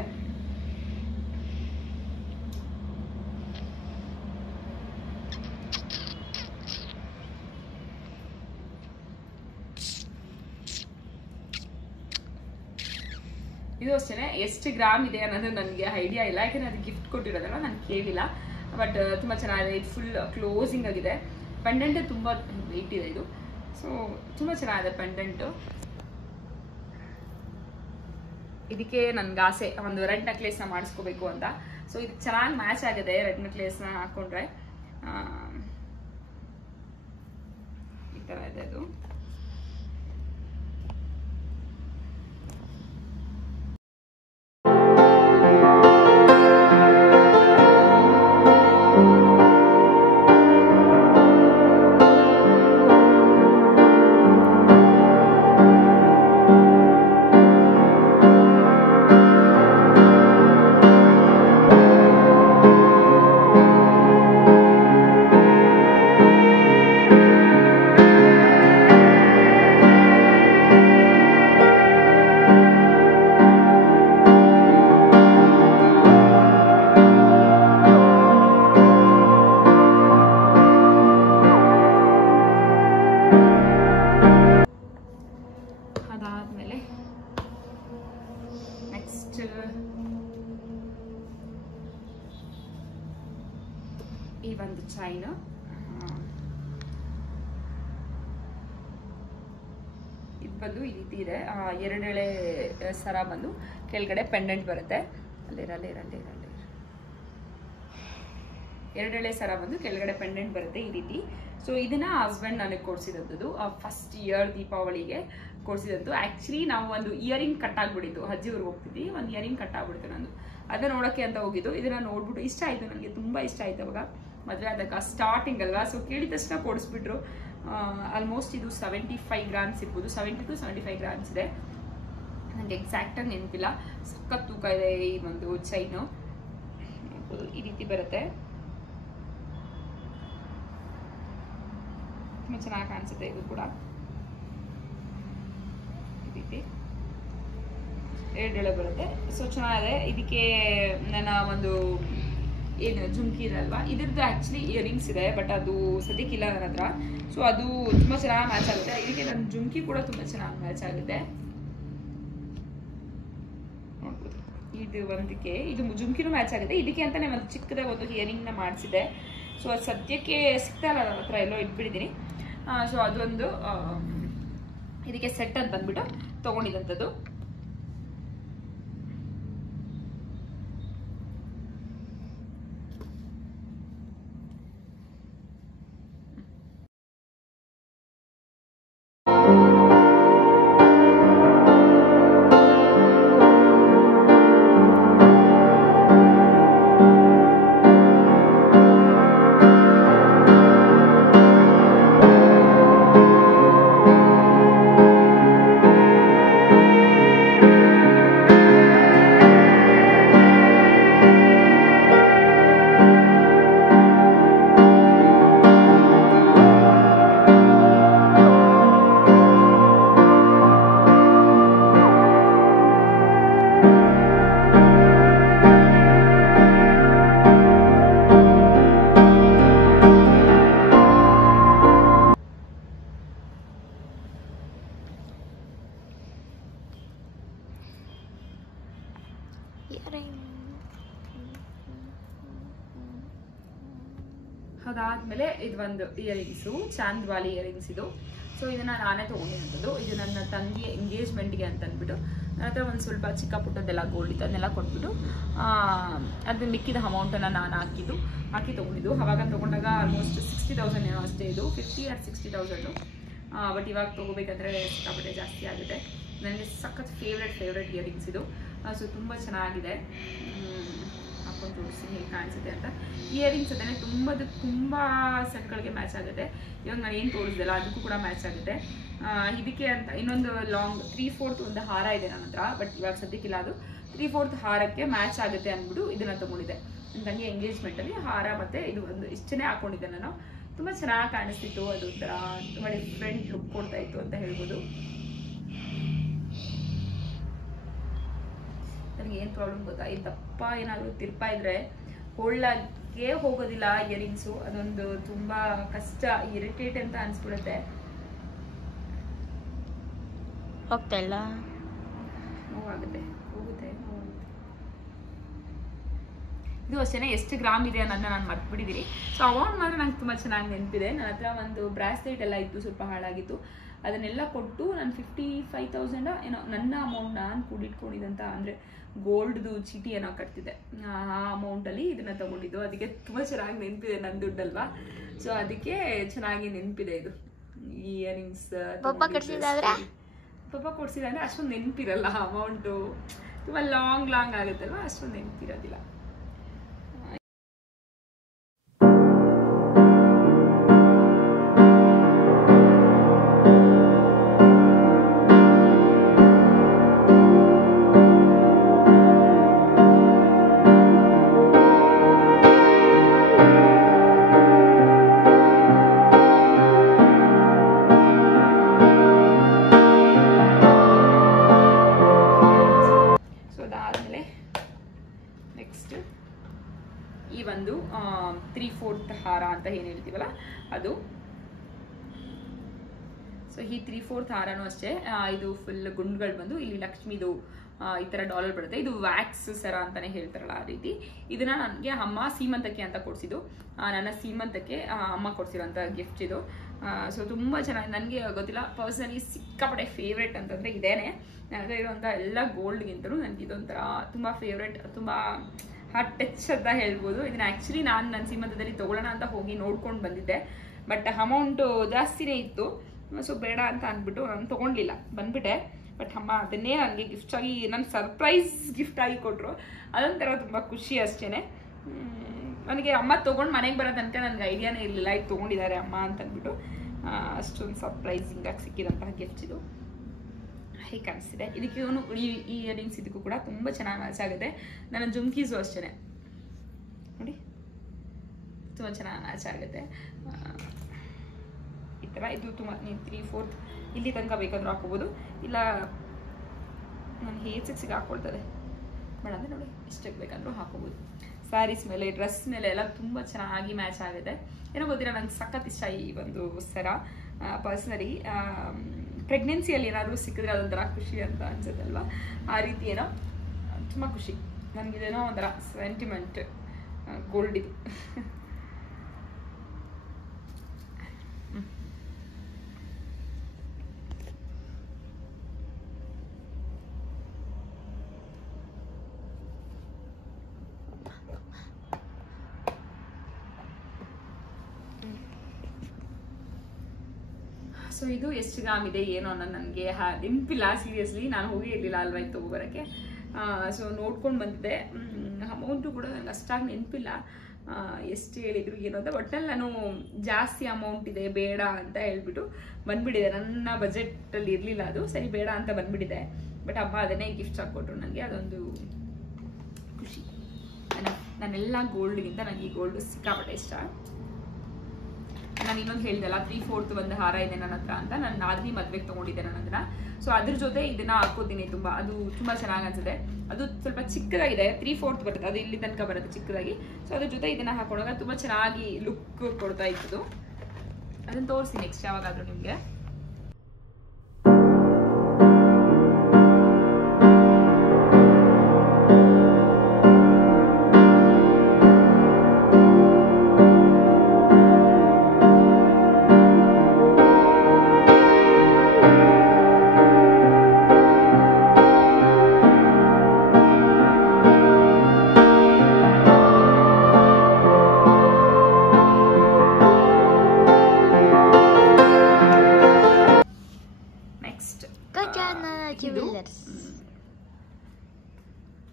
ಇದು ಅಷ್ಟೇ, ಎಷ್ಟು ಗ್ರಾಮ್ ಇದೆ ಅನ್ನೋದು ನನಗೆ ಐಡಿಯಾ ಇಲ್ಲ, ಯಾಕೆಂದ್ರೆ ಅದು ಗಿಫ್ಟ್ ಕೊಟ್ಟಿರೋದಲ್ಲ, ನಾನು ಕೇಳಿಲ್ಲ. ಬಟ್ ತುಂಬ ಚೆನ್ನಾಗಿದೆ. ಇದು ಫುಲ್ ಕ್ಲೋಸಿಂಗ್ ಆಗಿದೆ. ಪೆಂಡೆಂಟ್ ತುಂಬ ವೆಯ್ಟ್ ಇದೆ ಇದು. ಸೊ ತುಂಬ ಚೆನ್ನಾಗಿದೆ ಪೆಂಡೆಂಟು. ಇದಕ್ಕೆ ನನ್ಗೆ ಆಸೆ ಒಂದು ರೆಡ್ ನೆಕ್ಲೇಸ್ನ ಮಾಡಿಸ್ಕೋಬೇಕು ಅಂತ. ಸೊ ಇದು ಚೆನ್ನಾಗಿ ಮ್ಯಾಚ್ ಆಗಿದೆ ರೆಡ್ ನೆಕ್ಲೇಸ್ನ ಹಾಕೊಂಡ್ರೆ. ಈ ಥರ ಇದೆ ಅದು. ಬಂದು ಈ ರೀತಿ ಇದೆ. 2 ಎಳೆ ಸರ ಬಂದು ಕೆಳಗಡೆ ಪೆಂಡೆಂಟ್ ಬರುತ್ತೆ. ಅಲ್ಲಿರಲ್ಲೇ 2 ಎಳೆ ಸರ ಬಂದು ಕೆಳಗಡೆ ಪೆಂಡೆಂಟ್ ಬರುತ್ತೆ ಈ ರೀತಿ. ಸೊ ಇದನ್ನ ಹಸ್ಬೆಂಡ್ ನನಗೆ ಕೊಡ್ಸಿದಂಥದ್ದು ಫಸ್ಟ್ ಇಯರ್ ದೀಪಾವಳಿಗೆ ಕೊಡ್ಸಿದಂತು. ಆಕ್ಚುಲಿ ನಾವು ಒಂದು ಇಯರಿಂಗ್ ಕಟ್ ಆಗ್ಬಿಟ್ಟಿತ್ತು, ಅಜ್ಜಿ ಊರಿಗೆ ಹೋಗ್ತಿದ್ವಿ, ಒಂದು ಇಯರಿಂಗ್ ಕಟ್ ಆಗ್ಬಿಡ್ತು ನಂದು. ಅದನ್ನ ನೋಡೋಕ್ಕೆ ಅಂತ ಹೋಗಿದ್ದು. ಇದನ್ನ ನೋಡ್ಬಿಟ್ಟು ಇಷ್ಟ ಆಯ್ತು, ನನಗೆ ತುಂಬಾ ಇಷ್ಟ ಆಯ್ತು. ಅವಾಗ ಮದುವೆ ಆದಾಗ ಸ್ಟಾರ್ಟಿಂಗ್ ಅಲ್ವಾ, ಸೊ ಕೇಳಿದ ತಕ್ಷಣ ಕೊಡಿಸ್ಬಿಟ್ರು. ಆಲ್ಮೋಸ್ಟ್ ಇದು 75 ಗ್ರಾಮ್ಸ್ ಇರ್ಬೋದು, 70 to 75 ಗ್ರಾಮ್ಸ್ ಇದೆ. ನನಗೆ ಎಕ್ಸಾಕ್ಟಾಗಿ ನೆನಪಿಲ್ಲ. ಸಖತ್ ತೂಕ ಇದೆ ಈ ಒಂದು ಚೈನು. ಈ ರೀತಿ ಬರುತ್ತೆ, ತುಂಬಾ ಚೆನ್ನಾಗಿ ಕಾಣಿಸುತ್ತೆ. ಇದು ಕೂಡ ಈ ರೀತಿ 2 ಎಳೆ ಬರುತ್ತೆ. ಸೊ ಚೆನ್ನಾಗಿದೆ. ಇದಕ್ಕೆ ನನ್ನ ಒಂದು ಏನು ಜುಮ್ಕಿ ಇರಲ್ವಾ, ಇದ್ರದ್ದು ಆಕ್ಚುಲಿ ಇಯರಿಂಗ್ಸ್ ಇದೆ, ಬಟ್ ಅದು ಸದ್ಯಕ್ಕಿಲ್ಲ ನನ್ನ ಹತ್ರ. ಸೊ ಅದು ತುಂಬಾ ಚೆನ್ನಾಗಿ ಮ್ಯಾಚ್ ಆಗುತ್ತೆ. ಇದಕ್ಕೆ ನನ್ನ ಜುಮ್ಕಿ ಕೂಡ ತುಂಬಾ ಚೆನ್ನಾಗಿ ಮ್ಯಾಚ್ ಆಗುತ್ತೆ. ನೋಡ್ಬೋದು, ಇದು ಒಂದಕ್ಕೆ ಇದು ಜುಮ್ಕಿನೂ ಮ್ಯಾಚ್ ಆಗುತ್ತೆ. ಇದಕ್ಕೆ ಅಂತಾನೆ ಒಂದು ಚಿಕ್ಕದಾಗಿ ಒಂದು ಇಯರಿಂಗ್ ನ ಮಾಡಿಸಿದೆ. ಸೊ ಅದು ಸದ್ಯಕ್ಕೆ ಸಿಗ್ತಾ ಇಲ್ಲ ನನ್ನ ಹತ್ರ, ಎಲ್ಲೋ ಇಟ್ಬಿಟ್ಟಿದ್ದೀನಿ. ಸೊ ಅದೊಂದು ಇದಕ್ಕೆ ಸೆಟ್ ಅಂತ ಅಂದ್ಬಿಟ್ಟು ತಗೊಂಡಿದ್ದಂಥದ್ದು. ಅದಾದ್ಮೇಲೆ ಇದು ಒಂದು ಇಯರಿಂಗ್ಸು, ಚಾಂದ್ವಾಲಿ ಇಯರಿಂಗ್ಸ್ ಇದು. ಸೊ ಇದನ್ನ ನಾನೇ ತಗೊಂಡಿರೋದು. ಇದು ನನ್ನ ತಂಗಿ ಎಂಗೇಜ್ಮೆಂಟ್ಗೆ ಅಂತ ಅಂದ್ಬಿಟ್ಟು ನನ್ನ ಹತ್ರ ಒಂದು ಸ್ವಲ್ಪ ಚಿಕ್ಕ ಪುಟ್ಟದೆಲ್ಲ ಗೋಲ್ಡ್ ಇತ್ತು, ಅದನ್ನೆಲ್ಲ ಕೊಟ್ಬಿಟ್ಟು ಅದು ಮಿಕ್ಕಿದ ಅಮೌಂಟನ್ನು ನಾನು ಹಾಕಿ ತೊಗೊಂಡಿದ್ದು. ಅವಾಗ ತೊಗೊಂಡಾಗ ಆಲ್ಮೋಸ್ಟ್ 60,000 ಏನೋ ಅಷ್ಟೇ, ಇದು 50 or 60,000. ಬಟ್ ಇವಾಗ ತೊಗೋಬೇಕಂದ್ರೆ ಸಿಕ್ಕಾಪಟ್ಟೆ ಜಾಸ್ತಿ ಆಗುತ್ತೆ. ನನಗೆ ಸಖತ್ ಫೇವ್ರೆಟ್ ಇಯರಿಂಗ್ಸ್ ಇದು. ಸೊ ತುಂಬ ಚೆನ್ನಾಗಿದೆ. ಹಾಕೊಂಡು ತೋರಿಸಿ ಹೇಗೆ ಕಾಣಿಸುತ್ತೆ ಅಂತ. ಇಯರಿಂಗ್ಸ್ ಅದೇ ತುಂಬ ಸೆಟ್ಗಳಿಗೆ ಮ್ಯಾಚ್ ಆಗುತ್ತೆ. ಇವಾಗ ನಾನು ಏನು ತೋರಿಸ್ದಲ್ಲ ಅದಕ್ಕೂ ಕೂಡ ಮ್ಯಾಚ್ ಆಗುತ್ತೆ. ಇದಕ್ಕೆ ಅಂತ ಇನ್ನೊಂದು ಲಾಂಗ್ 3/4 ಒಂದು ಹಾರ ಇದೆ ನನ್ನ ಹತ್ರ, ಬಟ್ ಇವಾಗ ಸದ್ಯಕ್ಕಿಲ್ಲ. ಅದು 3/4 ಹಾರಕ್ಕೆ ಮ್ಯಾಚ್ ಆಗುತ್ತೆ ಅಂದ್ಬಿಟ್ಟು ಇದನ್ನ ತಗೊಂಡಿದ್ದೆ. ನನ್ನ ತಂಗಿ ಎಂಗೇಜ್ಮೆಂಟಲ್ಲಿ ಹಾರ ಮತ್ತೆ ಇದು ಒಂದು ಇಷ್ಟೇ ಹಾಕೊಂಡಿದ್ದೆ ನಾನು. ತುಂಬ ಚೆನ್ನಾಗಿ ಕಾಣಿಸ್ತಿತ್ತು. ಅದು ಒಂಥರ ತುಂಬ ಡಿಫ್ರೆಂಟ್ ಲುಕ್ ಕೊಡ್ತಾ ಇತ್ತು ಅಂತ ಹೇಳ್ಬೋದು. ನನಗೆ ಏನು ಪ್ರಾಬ್ಲಮ್ ಗೊತ್ತಾ, ಈ ದಪ್ಪ ಏನಾದರೂ ತಿರ್ಪಾ ಇದ್ರೆ ಕೊಳ್ಳಕ್ಕೆ ಹೋಗೋದಿಲ್ಲ ಇಯರಿಂಗ್ಸು. ಅದೊಂದು ತುಂಬ ಕಷ್ಟ, ಇರಿಟೇಟ್ ಅಂತ ಅನ್ಸ್ಬಿಡುತ್ತೆ. ಹೋಗ್ತಾ ಇಲ್ಲ, ನೋವಾಗುತ್ತೆ. ಇದು ಅಷ್ಟೇ. ಎಷ್ಟು ಗ್ರಾಮ್ ಇದೆ ಅನ್ನೋದನ್ನ ನಾನು ಮರ್ತ್ಬಿಟ್ಟಿದ್ದೀನಿ. ಸೊ ಅಮೌಂಟ್ ಮಾತ್ರ ನಂಗೆ ತುಂಬ ಚೆನ್ನಾಗಿ ನೆನಪಿದೆ. ನನ್ನ ಹತ್ರ ಒಂದು ಬ್ರಾಸ್ಲೆಟ್ ಎಲ್ಲ ಇತ್ತು, ಸ್ವಲ್ಪ ಹಾಳಾಗಿತ್ತು. ಅದನ್ನೆಲ್ಲ ಕೊಟ್ಟು ನಾನು 55,000 ಏನೋ ನನ್ನ ಅಮೌಂಟ್ ನಾನು ಕೂಡಿಟ್ಕೊಂಡಿದ್ದಂತ, ಅಂದರೆ ಗೋಲ್ಡ್ದು ಚೀಟಿ ಏನೋ ಕಟ್ತಿದ್ದೆ, ಆ ಅಮೌಂಟಲ್ಲಿ ಇದನ್ನ ತಗೊಂಡಿದ್ದು. ಅದಕ್ಕೆ ತುಂಬ ಚೆನ್ನಾಗಿ ನೆನಪಿದೆ, ನನ್ನ ದುಡ್ಡಲ್ವಾ. ಸೊ ಅದಕ್ಕೆ ಚೆನ್ನಾಗಿ ನೆನಪಿದೆ ಇದು ಇಯರಿಂಗ್ಸ್. ಪಪ್ಪ ಕೊಡ್ಸಿದ್ರೆ ಅಷ್ಟೊಂದು ನೆನಪಿರಲ್ಲ, ಅಮೌಂಟು ತುಂಬ ಲಾಂಗ್ ಆಗುತ್ತಲ್ವ, ಅಷ್ಟೊಂದು ನೆನಪಿರೋದಿಲ್ಲ. ಈ ಒಂದು 3/4 ಹಾರ ಅಂತ ಏನು ಹೇಳ್ತೀವಲ್ಲ ಅದು. ಸೊ ಈ 3/4 ಹಾರನೂ ಅಷ್ಟೇ. ಇದು ಫುಲ್ ಗುಂಡ್ಗಳು ಬಂದು ಇಲ್ಲಿ ಲಕ್ಷ್ಮಿದು ಈ ಥರ ಡಾಲರ್ ಬರುತ್ತೆ. ಇದು ವ್ಯಾಕ್ಸ್ ಸರ ಅಂತಾನೆ ಹೇಳ್ತಾರಲ್ಲ ಆ ರೀತಿ. ಇದನ್ನ ನನಗೆ ಅಮ್ಮ ಸೀಮಂತಕ್ಕೆ ಅಂತ ಕೊಡಿಸಿದ್ದು. ನನ್ನ ಸೀಮಂತಕ್ಕೆ ಅಮ್ಮ ಕೊಡಿಸಿರೋಂಥ ಗಿಫ್ಟ್ ಇದು. ಸೊ ತುಂಬ ಚೆನ್ನಾಗಿ, ನನಗೆ ಗೊತ್ತಿಲ್ಲ, ಪರ್ಸನಲಿ ಸಿಕ್ಕಾಪಟ್ಟೆ ಫೇವ್ರೇಟ್ ಅಂತಂದರೆ ಇದೇನೆ. ನನಗೆ ಇರೋಂಥ ಎಲ್ಲ ಗೋಲ್ಡ್ಗಿಂತಲೂ ನನಗೆ ಇದೊಂಥರ ತುಂಬ ಫೇವ್ರೇಟ್, ತುಂಬ ಹಾರ್ಟ್ ಟಚ್ ಅಂತ ಹೇಳ್ಬೋದು. ಇದನ್ನ ಆ್ಯಕ್ಚುಲಿ ನಾನು ನನ್ನ ಸೀಮಂತದಲ್ಲಿ ತೊಗೊಳ್ಳೋಣ ಅಂತ ಹೋಗಿ ನೋಡ್ಕೊಂಡು ಬಂದಿದ್ದೆ, ಬಟ್ ಅಮೌಂಟು ಜಾಸ್ತಿನೇ ಇತ್ತು. ಸೊ ಬೇಡ ಅಂತ ಅಂದ್ಬಿಟ್ಟು ನಾನು ತೊಗೊಂಡಿಲ್ಲ, ಬಂದ್ಬಿಟ್ಟೆ. ಬಟ್ ಅಮ್ಮ ಅದನ್ನೇ ನನಗೆ ಗಿಫ್ಟ್ ಆಗಿ, ನನ್ನ ಸರ್ಪ್ರೈಸ್ ಗಿಫ್ಟ್ ಆಗಿ ಕೊಟ್ಟರು. ಅದೊಂಥರ ತುಂಬ ಖುಷಿ ಅಷ್ಟೇ. ನನಗೆ ಅಮ್ಮ ತೊಗೊಂಡು ಮನೆಗೆ ಬರೋ ತನಕ ನನಗೆ ಐಡಿಯಾನೇ ಇರಲಿಲ್ಲ ಇದು ತೊಗೊಂಡಿದ್ದಾರೆ ಅಮ್ಮ ಅಂತ ಅಂದ್ಬಿಟ್ಟು. ಅಷ್ಟೊಂದು ಸರ್ಪ್ರೈಸಿಂಗಾಗಿ ಸಿಕ್ಕಿದಂತಹ ಗಿಫ್ಟ್ ಇದು. ಹೇಗೆ ಕಾಣಿಸ್ತಿದೆ ಇದಕ್ಕೆ ಈ ಇಯರಿಂಗ್ಸ್ ಇದಕ್ಕೂ ಕೂಡ ತುಂಬ ಚೆನ್ನಾಗಿ ಮ್ಯಾಚ್ ಆಗುತ್ತೆ. ನನ್ನ ಜುಮ್ಕೀಸು ಅಷ್ಟೇ ನೋಡಿ, ತುಂಬ ಚೆನ್ನಾಗಿ ಮ್ಯಾಚ್ ಆಗುತ್ತೆ. ಈ ಥರ ಇದು ತುಂಬ 3/4 ಇಲ್ಲಿ ತನಕ ಬೇಕಾದರೂ ಹಾಕೋಬೋದು, ಇಲ್ಲ ನಾನು ಹೇಸಿಗೆ ಹಾಕ್ಕೊಳ್ತದೆ ಬೇಡ ಅಂದರೆ ನೋಡಿ ಇಷ್ಟಕ್ಕೆ ಬೇಕಾದರೂ ಹಾಕೋಬೋದು. ಸ್ಯಾರೀಸ್ ಮೇಲೆ, ಡ್ರೆಸ್ ಮೇಲೆ ಎಲ್ಲ ತುಂಬ ಚೆನ್ನಾಗಿ ಮ್ಯಾಚ್ ಆಗುತ್ತೆ. ಏನೋ ಗೊತ್ತಿಲ್ಲ, ನಂಗೆ ಸಖತ್ ಇಷ್ಟ ಈ ಒಂದು ಸರ. ಪರ್ಸ್ನಲಿ ಪ್ರೆಗ್ನೆನ್ಸಿಯಲ್ಲಿ ಏನಾದರೂ ಸಿಕ್ಕಿದ್ರೆ ಅದೊಂಥರ ಖುಷಿ ಅಂತ ಅನ್ಸುತ್ತಲ್ವ, ಆ ರೀತಿ ಏನೋ ತುಂಬ ಖುಷಿ. ನನಗಿದೇನೋ ಒಂಥರ ಸೆಂಟಿಮೆಂಟ್ ಗೋಲ್ಡ್ ಇದು. ಸೊ ಇದು ಎಷ್ಟು ಗ್ರಾಮ್ ಇದೆ ಏನೋ ಅನ್ನೋದು ನನಗೆ ನೆನಪಿಲ್ಲ. ಸೀರಿಯಸ್ಲಿ ನಾನು ಹೋಗಿ ಇರಲಿಲ್ಲ ಅಲ್ವಾ ಇದು ತೊಗೊಬರೋಕ್ಕೆ. ಸೊ ನೋಡ್ಕೊಂಡು ಬಂದಿದ್ದೆ. ಅಮೌಂಟು ಕೂಡ ನನಗೆ ಅಷ್ಟಾಗಿ ನೆನಪಿಲ್ಲ ಎಷ್ಟು ಹೇಳಿದ್ರು ಏನೋ ಅಂತ. ಒಟ್ಟಲ್ಲಿ ನಾನು ಜಾಸ್ತಿ ಅಮೌಂಟ್ ಇದೆ ಬೇಡ ಅಂತ ಹೇಳ್ಬಿಟ್ಟು ಬಂದ್ಬಿಟ್ಟಿದೆ. ನನ್ನ ಬಜೆಟಲ್ಲಿ ಇರಲಿಲ್ಲ ಅದು, ಸರಿ ಬೇಡ ಅಂತ ಬಂದ್ಬಿಟ್ಟಿದೆ. ಬಟ್ ಅಮ್ಮ ಅದನ್ನೇ ಗಿಫ್ಟ್ ಹಾಕ್ಕೊಟ್ರು ನನಗೆ, ಅದೊಂದು ಖುಷಿ. ನಾನೆಲ್ಲ ಗೋಲ್ಡ್ಗಿಂತ ನನಗೆ ಈ ಗೋಲ್ಡ್ ಸಿಕ್ಕಾಪಟ್ಟೆ ಇಷ್ಟ. ನಾನು ಇನ್ನೊಂದು ಹೇಳಿದೆಲ್ಲ 3/4 ಒಂದು ಹಾರ ಇದೆ ನನ್ನ ಹತ್ರ ಅಂತ, ನಾನು ನಾದಿನಿ ಮದ್ವೆಗೆ ತೊಗೊಂಡಿದ್ದೆ ನಾನು ಅದನ್ನ. ಸೊ ಅದ್ರ ಜೊತೆ ಇದನ್ನ ಹಾಕೋತೀನಿ. ಅದು ತುಂಬ ಚೆನ್ನಾಗಿ ಅನ್ಸುತ್ತೆ. ಅದು ಸ್ವಲ್ಪ ಚಿಕ್ಕದಾಗಿದೆ, 3/4 ಬರುತ್ತೆ, ಅದು ಇಲ್ಲಿ ತನಕ ಬರುತ್ತೆ ಚಿಕ್ಕದಾಗಿ. ಸೊ ಅದ್ರ ಜೊತೆ ಇದನ್ನ ಹಾಕೊಂಡಾಗ ತುಂಬ ಚೆನ್ನಾಗಿ ಲುಕ್ ಕೊಡ್ತಾ ಇತ್ತು. ಅದನ್ನ ತೋರಿಸಿ ನೆಕ್ಸ್ಟ್ ಯಾವಾಗಾದ್ರೂ ನಿಮಗೆ.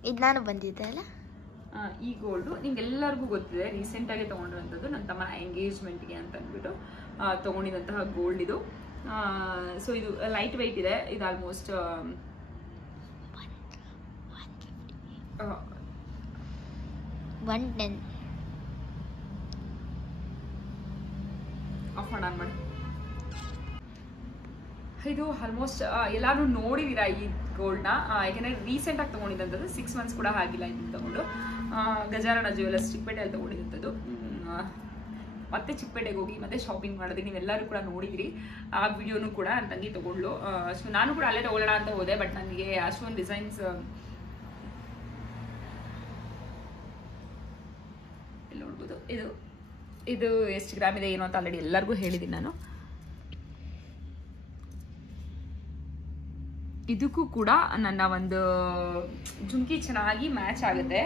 ಇದು ನಾನು ಬಂದಿದ್ದೆ ಅಲ್ಲ, ಈ ಗೋಲ್ಡು ನಿಮ್ಗೆಲ್ಲರಿಗೂ ಗೊತ್ತಿದೆ, ರೀಸೆಂಟಾಗಿ ತೊಗೊಂಡಿರುವಂಥದ್ದು ನನ್ನ ತಮ್ಮನ ಎಂಗೇಜ್ಮೆಂಟ್ಗೆ ಅಂತ ಅಂದ್ಬಿಟ್ಟು ತೊಗೊಂಡಿರುವಂತಹ ಗೋಲ್ಡ್ ಇದು. ಸೊ ಇದು ಲೈಟ್ ವೆಯ್ಟ್ ಇದೆ. ಇದು ಆಲ್ಮೋಸ್ಟ್ 110 ಆಫ್ ಮಾಡಿ. ಇದು ಆಲ್ಮೋಸ್ಟ್ ಎಲ್ಲರೂ ನೋಡಿದೀರಾ ಈ ಗೋಲ್ಡ್ನ, ಯಾಕೆಂದರೆ ರೀಸೆಂಟಾಗಿ ತೊಗೊಂಡಿದ್ದಂಥದ್ದು, 6 ಮಂತ್ಸ್ ಕೂಡ ಆಗಿಲ್ಲ ಇದನ್ನು ತೊಗೊಂಡು. ಗಜಾರಣ ಜ್ಯುವೆಲರ್ಸ್ ಚಿಕ್ಕಪೇಟೆಯಲ್ಲಿ ತೊಗೊಂಡಿದ್ದಂಥದ್ದು. ಮತ್ತೆ ಚಿಕ್ಕಪೇಟೆಗೆ ಹೋಗಿ ಮತ್ತೆ ಶಾಪಿಂಗ್ ಮಾಡೋದಕ್ಕೆ ನೀವೆಲ್ಲರೂ ಕೂಡ ನೋಡಿದಿರಿ ಆ ವಿಡಿಯೋನು ಕೂಡ. ನನ್ನ ತಂಗಿ ತೊಗೊಂಡ್ಲು. ಸೊ ನಾನು ಕೂಡ ಅಲ್ಲೇ ತೊಗೊಳ್ಳೋಣ ಅಂತ ಹೋದೆ, ಬಟ್ ನನಗೆ ಅಷ್ಟೊಂದು ಡಿಸೈನ್ಸ್ ಇಲ್ಲಿ ನೋಡ್ಬೋದು. ಇದು ಎಷ್ಟು ಗ್ರಾಮ್ ಇದೆ ಏನೋ ಅಂತ ಆಲ್ರೆಡಿ ಎಲ್ಲರಿಗೂ ಹೇಳಿದ್ದೀನಿ ನಾನು. ಇದಕ್ಕೂ ಕೂಡ ನನ್ನ ಒಂದು ಜುಮ್ಕಿ ಚೆನ್ನಾಗಿ ಮ್ಯಾಚ್ ಆಗುತ್ತೆ.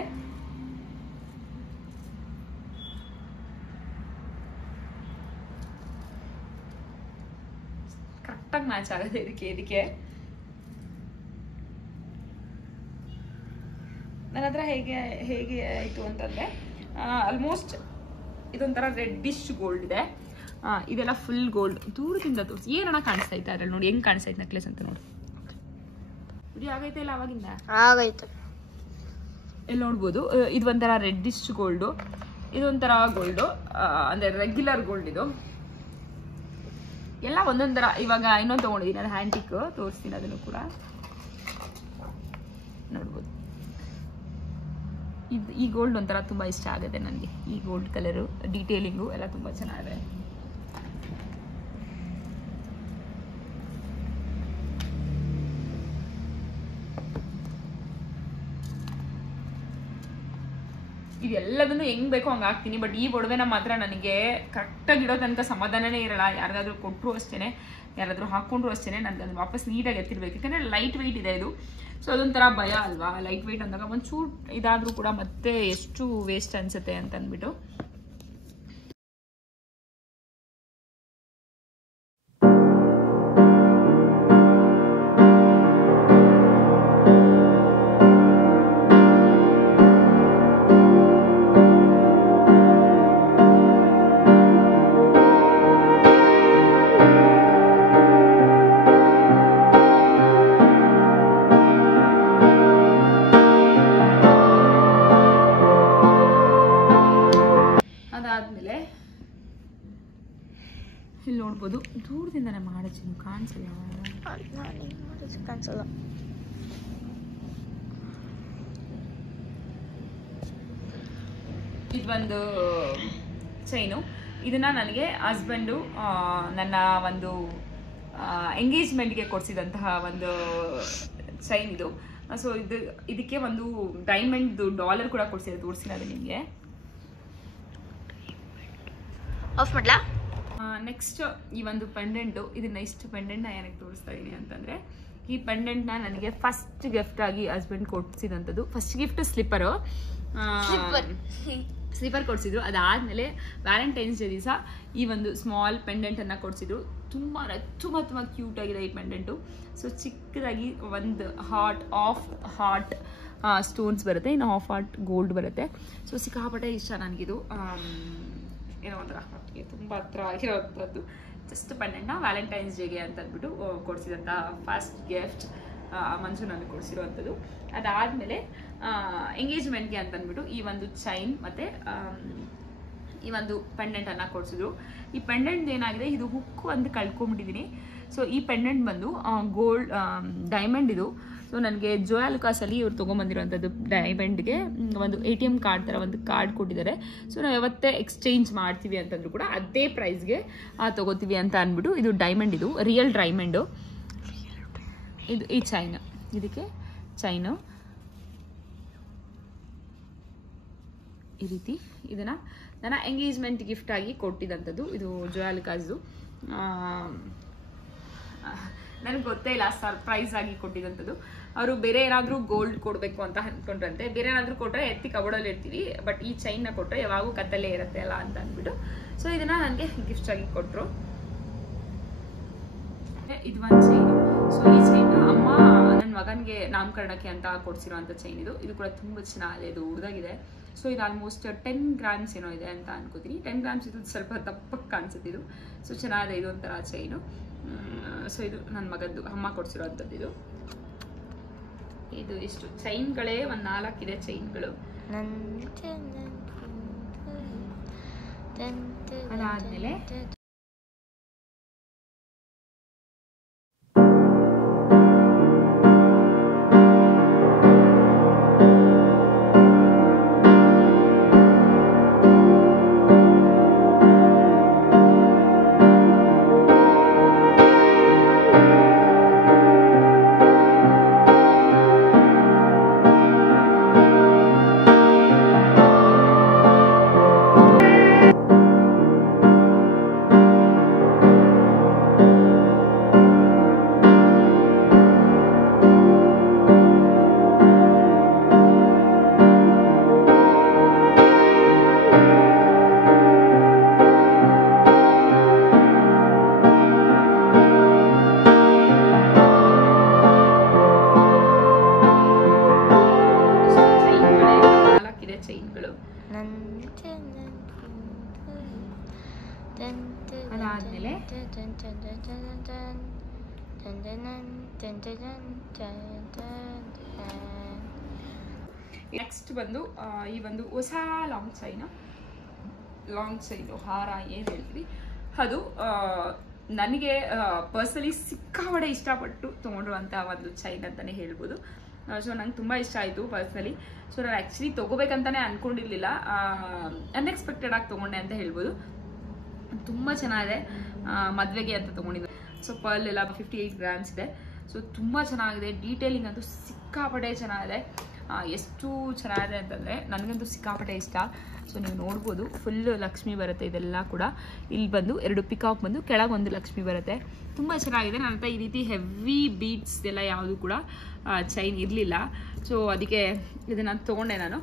ಕರೆಕ್ಟಾಗಿ ಮ್ಯಾಚ್ ಆಗುತ್ತೆ ಇದಕ್ಕೆ. ನನ್ನ ಹತ್ರ ಹೇಗೆ ಆಯಿತು ಅಂತಂದರೆ, ಆಲ್ಮೋಸ್ಟ್ ಇದೊಂಥರ ರೆಡ್ಡಿಶ್ ಗೋಲ್ಡ್ ಇದೆ. ಇದೆಲ್ಲ ಫುಲ್ ಗೋಲ್ಡ್. ದೂರದಿಂದ ತೋರಿಸಿ ಏನನ್ನ ಕಾಣಿಸ್ತಾ ಇತ್ತು ಅದ್ರಲ್ಲಿ ನೋಡಿ, ಹೆಂಗೆ ಕಾಣಿಸ್ತಾ ಇತ್ತು ನೆಕ್ಲೆಸ್ ಅಂತ ನೋಡಿ. ಆಗೈತೆ ಇಲ್ಲ ಅವಾಗಿಂದ ಆಗೈತೆ ಇಲ್ಲಿ ನೋಡ್ಬೋದು. ಇದು ಒಂಥರ ರೆಡ್ಡಿಶ್ ಗೋಲ್ಡು, ಇದೊಂಥರ ಗೋಲ್ಡು ಅಂದರೆ ರೆಗ್ಯುಲರ್ ಗೋಲ್ಡ್. ಇದು ಎಲ್ಲ ಒಂದೊಂದರ. ಇವಾಗ ಇನ್ನೊಂದು ತೊಗೊಂಡಿದ್ದೀನಿ, ಅದು ಹ್ಯಾಂಟಿಕ್, ತೋರಿಸ್ತೀನಿ ಅದನ್ನು ಕೂಡ ನೋಡ್ಬೋದು. ಈ ಗೋಲ್ಡ್ ಒಂಥರ ತುಂಬ ಇಷ್ಟ ಆಗುತ್ತೆ ನನಗೆ. ಈ ಗೋಲ್ಡ್ ಕಲರು, ಡೀಟೇಲಿಂಗು ಎಲ್ಲ ತುಂಬ ಚೆನ್ನಾಗಿದೆ. ಇದೆಲ್ಲದನ್ನು ಹೆಂಗ್ ಬೇಕೋ ಹಂಗೆ ಹಾಕ್ತೀನಿ. ಬಟ್ ಈ ಒಡವೆನ ಮಾತ್ರ ನನಗೆ ಕರೆಕ್ಟಾಗಿ ಇಡೋ ತನಕ ಸಮಾಧಾನನೇ ಇರಲ್ಲ. ಯಾರಿಗಾದ್ರೂ ಕೊಟ್ಟರು ಅಷ್ಟೇ, ಯಾರಾದರೂ ಹಾಕ್ಕೊಂಡ್ರು ಅಷ್ಟೇ, ನನಗೆ ಅದು ವಾಪಸ್ ನೀಟಾಗಿ ಎತ್ತಿರ್ಬೇಕು. ಯಾಕಂದರೆ ಲೈಟ್ ವೆಯ್ಟ್ ಇದೆ ಇದು. ಸೊ ಅದೊಂಥರ ಭಯ ಅಲ್ವಾ, ಲೈಟ್ ವೆಯ್ಟ್ ಅಂದಾಗ ಒಂಚೂರು ಇದಾದರೂ ಕೂಡ ಮತ್ತೆ ಎಷ್ಟು ವೇಸ್ಟ್ ಅನಿಸುತ್ತೆ ಅಂತ ಅಂದ್ಬಿಟ್ಟು. ಅದಾದ್ಮೇಲೆ ಇಲ್ಲಿ ನೋಡ್ಬೋದು, ದೂರದಿಂದನೇ ಮಾಡಿದ್ದೀನಿ, ಕಾಣಿಸಲ್ಲ. ಕಾಣಿಸಲ್ಲ. ಇದೊಂದು ಚೈನು. ಇದನ್ನ ನನಗೆ ಹಸ್ಬೆಂಡು ನನ್ನ ಒಂದು ಎಂಗೇಜ್ಮೆಂಟ್ಗೆ ಕೊಡಿಸಿದಂತಹ ಒಂದು ಚೈನ್ ಇದು. ಸೊ ಇದಕ್ಕೆ ಒಂದು ಡೈಮಂಡ್ ಡಾಲರ್ ಕೂಡ ಕೊಡಿಸಿರೋದು, ತೋರಿಸಿಲ್ಲ ಅದು ನಿಮಗೆ. ಆಫ್ ಮಾಡ್ಲಾ? ನೆಕ್ಸ್ಟ್ ಈ ಒಂದು ಪೆಂಡೆಂಟು, ಇದನ್ನ ಇಷ್ಟು ಪೆಂಡೆಂಟ್ನ ಏನಕ್ಕೆ ತೋರಿಸ್ತಾ ಇದ್ದೀನಿ ಅಂತಂದರೆ, ಈ ಪೆಂಡೆಂಟ್ನ ನನಗೆ ಫಸ್ಟ್ ಗಿಫ್ಟ್ ಆಗಿ ಹಸ್ಬೆಂಡ್ ಕೊಡಿಸಿದಂಥದ್ದು. ಫಸ್ಟ್ ಗಿಫ್ಟ್ ಸ್ಲಿಪ್ಪರು ಕೊಡಿಸಿದ್ರು. ಅದಾದಮೇಲೆ ವ್ಯಾಲೆಂಟೈನ್ಸ್ ಡೇ ದಿವಸ ಈ ಒಂದು ಸ್ಮಾಲ್ ಪೆಂಡೆಂಟನ್ನು ಕೊಡಿಸಿದ್ರು. ತುಂಬ ಕ್ಯೂಟ್ ಆಗಿದೆ ಈ ಪೆಂಡೆಂಟು. ಸೊ ಚಿಕ್ಕದಾಗಿ ಒಂದು ಆಫ್ ಹಾರ್ಟ್ ಸ್ಟೋನ್ಸ್ ಬರುತ್ತೆ, ಇನ್ನು ಆಫ್ ಹಾರ್ಟ್ ಗೋಲ್ಡ್ ಬರುತ್ತೆ. ಸೊ ಸಿಕ್ಕಾಪಟ್ಟೆ ಇಷ್ಟ ನನಗಿದು. ಏನೋ ಒಂಥರ ತುಂಬ ಹತ್ರ ಆಗಿರೋವಂಥದ್ದು ಜಸ್ಟ್ ಪೆಂಡೆಂಟ್ನ ವ್ಯಾಲೆಂಟೈನ್ಸ್ ಡೇಗೆ ಅಂತ ಅಂದ್ಬಿಟ್ಟು ಕೊಡಿಸಿದಂಥ ಫಸ್ಟ್ ಗಿಫ್ಟ್ ಮಂಜು ನನಗೆ ಕೊಡಿಸಿರುವಂಥದ್ದು. ಅದಾದಮೇಲೆ ಎಂಗೇಜ್ಮೆಂಟ್ಗೆ ಅಂತ ಅಂದ್ಬಿಟ್ಟು ಈ ಒಂದು ಚೈನ್ ಮತ್ತು ಈ ಒಂದು ಪೆಂಡೆಂಟನ್ನು ಕೊಡಿಸಿದ್ರು. ಈ ಪೆಂಡೆಂಟ್ ಏನಾಗಿದೆ, ಇದು ಹುಕ್ಕು ಅಂತ ಕಳ್ಕೊಂಡ್ಬಿಟ್ಟಿದ್ದೀನಿ. ಸೊ ಈ ಪೆಂಡೆಂಟ್ ಬಂದು ಗೋಲ್ಡ್ ಡೈಮಂಡ್ ಇದು. ಸೊ ನನಗೆ ಜೋಯಾಲುಕಾಸಲ್ಲಿ ಇವ್ರು ತೊಗೊಂಬಂದಿರೋವಂಥದ್ದು ಡೈಮಂಡ್ಗೆ ಒಂದು ATM ಕಾರ್ಡ್ ಥರ ಒಂದು ಕಾರ್ಡ್ ಕೊಟ್ಟಿದ್ದಾರೆ. ಸೊ ನಾವು ಯಾವತ್ತೇ ಎಕ್ಸ್ಚೇಂಜ್ ಮಾಡ್ತೀವಿ ಅಂತಂದ್ರೂ ಕೂಡ ಅದೇ ಪ್ರೈಸ್ಗೆ ತೊಗೋತೀವಿ ಅಂತ ಅಂದ್ಬಿಟ್ಟು, ಇದು ಡೈಮಂಡ್, ಇದು ರಿಯಲ್ ಡೈಮಂಡು. ಇದು ಈ ಚೈನು, ಇದಕ್ಕೆ ಚೈನು ಈ ರೀತಿ. ಇದನ್ನು ನನ್ನ ಎಂಗೇಜ್ಮೆಂಟ್ ಗಿಫ್ಟ್ ಆಗಿ ಕೊಟ್ಟಿದ್ದಂಥದ್ದು. ಇದು ಜೋಯಾಲುಕಾಸ್ದು. ನನಗೆ ಗೊತ್ತೇ ಇಲ್ಲ, ಸರ್ಪ್ರೈಸ್ ಆಗಿ ಕೊಟ್ಟಿದ್ದಂಥದ್ದು. ಅವರು ಬೇರೆ ಏನಾದರೂ ಗೋಲ್ಡ್ ಕೊಡಬೇಕು ಅಂತ ಅಂದ್ಕೊಂಡ್ರಂತೆ. ಬೇರೆ ಏನಾದರೂ ಕೊಟ್ಟರೆ ಎತ್ತಿ ಕಬೋರ್ಡಲ್ಲಿ ಇರ್ತೀವಿ, ಬಟ್ ಈ ಚೈನ್ನ ಕೊಟ್ಟರೆ ಯಾವಾಗೂ ಕತ್ತಲ್ಲೇ ಇರುತ್ತೆ ಅಲ್ಲ ಅಂತ ಅಂದ್ಬಿಟ್ಟು ಸೊ ಇದನ್ನು ನನಗೆ ಗಿಫ್ಟ್ ಆಗಿ ಕೊಟ್ಟರು. ಇದು ಒಂದು ಚೈನು. ಸೊ ಈ ಚೈನ್ ಅಮ್ಮ ನನ್ನ ಮಗನಿಗೆ ನಾಮಕರಣಕ್ಕೆ ಅಂತ ಕೊಡಿಸಿರೋಂಥ ಚೈನ್ ಇದು. ಇದು ಕೂಡ ತುಂಬ ಚೆನ್ನಾಗಿದೆ, ಇದು ಹುಡ್ದಾಗಿದೆ. ಸೊ ಇದು ಆಲ್ಮೋಸ್ಟ್ 10 ಗ್ರಾಮ್ಸ್ ಏನೋ ಇದೆ ಅಂತ ಅನ್ಕೋತೀನಿ. 10 ಗ್ರಾಮ್ಸ್ ಇದು ಸ್ವಲ್ಪ ದಪ್ಪಕ್ಕೆ ಕಾಣಿಸುತ್ತೆ ಇದು. ಸೊ ಚೆನ್ನಾಗಿದೆ, ಇದು ಒಂಥರ ಚೈನು. ಸೊ ಇದು ನನ್ನ ಮಗದ್ದು ಅಮ್ಮ ಕೊಡಿಸಿರೋಂಥದ್ದು. ಇದು ಇಷ್ಟು ಚೈನ್ಗಳೇ ಒಂದು 4 ಇದೆ ಚೈನ್ಗಳು. ಅದಾದ್ಮೇಲೆ ಅದಾದ್ಮೇಲೆ ನೆಕ್ಸ್ಟ್ ಬಂದು ಈ ಒಂದು ಹೊಸ ಲಾಂಗ್ ಚೈನು ಹಾರ ಏನು ಹೇಳ್ತೀವಿ ಅದು ನನಗೆ ಪರ್ಸನಲಿ ಸಿಕ್ಕಾಪಟ್ಟೆ ಇಷ್ಟಪಟ್ಟು ತೊಗೊಂಡಿರುವಂಥ ಒಂದು ಚೈನ್ ಅಂತಲೇ ಹೇಳ್ಬೋದು. ಸೊ ನಂಗೆ ತುಂಬ ಇಷ್ಟ ಆಯಿತು ಪರ್ಸ್ನಲಿ. ಸೊ ನಾನು ಆ್ಯಕ್ಚುಲಿ ತೊಗೋಬೇಕಂತಲೇ ಅಂದ್ಕೊಂಡಿರಲಿಲ್ಲ, ಅನ್ಎಕ್ಸ್ಪೆಕ್ಟೆಡ್ ಆಗಿ ತೊಗೊಂಡೆ ಅಂತ ಹೇಳ್ಬೋದು. ತುಂಬ ಚೆನ್ನಾಗಿದೆ, ಮದುವೆಗೆ ಅಂತ ತೊಗೊಂಡಿದ್ದೆ. ಸೊ ಪರ್ಲ್ ಎಲ್ಲ 58 ಗ್ರಾಮ್ಸ್ ಇದೆ. ಸೊ ತುಂಬ ಚೆನ್ನಾಗಿದೆ, ಡೀಟೇಲಿಂಗ್ ಅಂತೂ ಸಿಕ್ಕಾಪಟ್ಟೆ ಚೆನ್ನಾಗಿದೆ. ಎಷ್ಟು ಚೆನ್ನಾಗಿದೆ ಅಂತಂದರೆ ನನಗಂತೂ ಸಿಕ್ಕಾಪಟ್ಟೆ ಇಷ್ಟ. ಸೊ ನೀವು ನೋಡ್ಬೋದು ಫುಲ್ ಲಕ್ಷ್ಮಿ ಬರುತ್ತೆ ಇದೆಲ್ಲ ಕೂಡ. ಇಲ್ಲಿ ಬಂದು 2 ಪಿಕಾಕ್ ಬಂದು ಕೆಳಗೆ ಒಂದು ಲಕ್ಷ್ಮಿ ಬರುತ್ತೆ. ತುಂಬ ಚೆನ್ನಾಗಿದೆ. ನನ್ನ ಹತ್ರ ಈ ರೀತಿ ಹೆವಿ ಬೀಡ್ಸ್ ಎಲ್ಲ ಯಾವುದು ಕೂಡ ಚೈನ್ ಇರಲಿಲ್ಲ. ಸೊ ಅದಕ್ಕೆ ಇದನ್ನು ತೊಗೊಂಡೆ ನಾನು.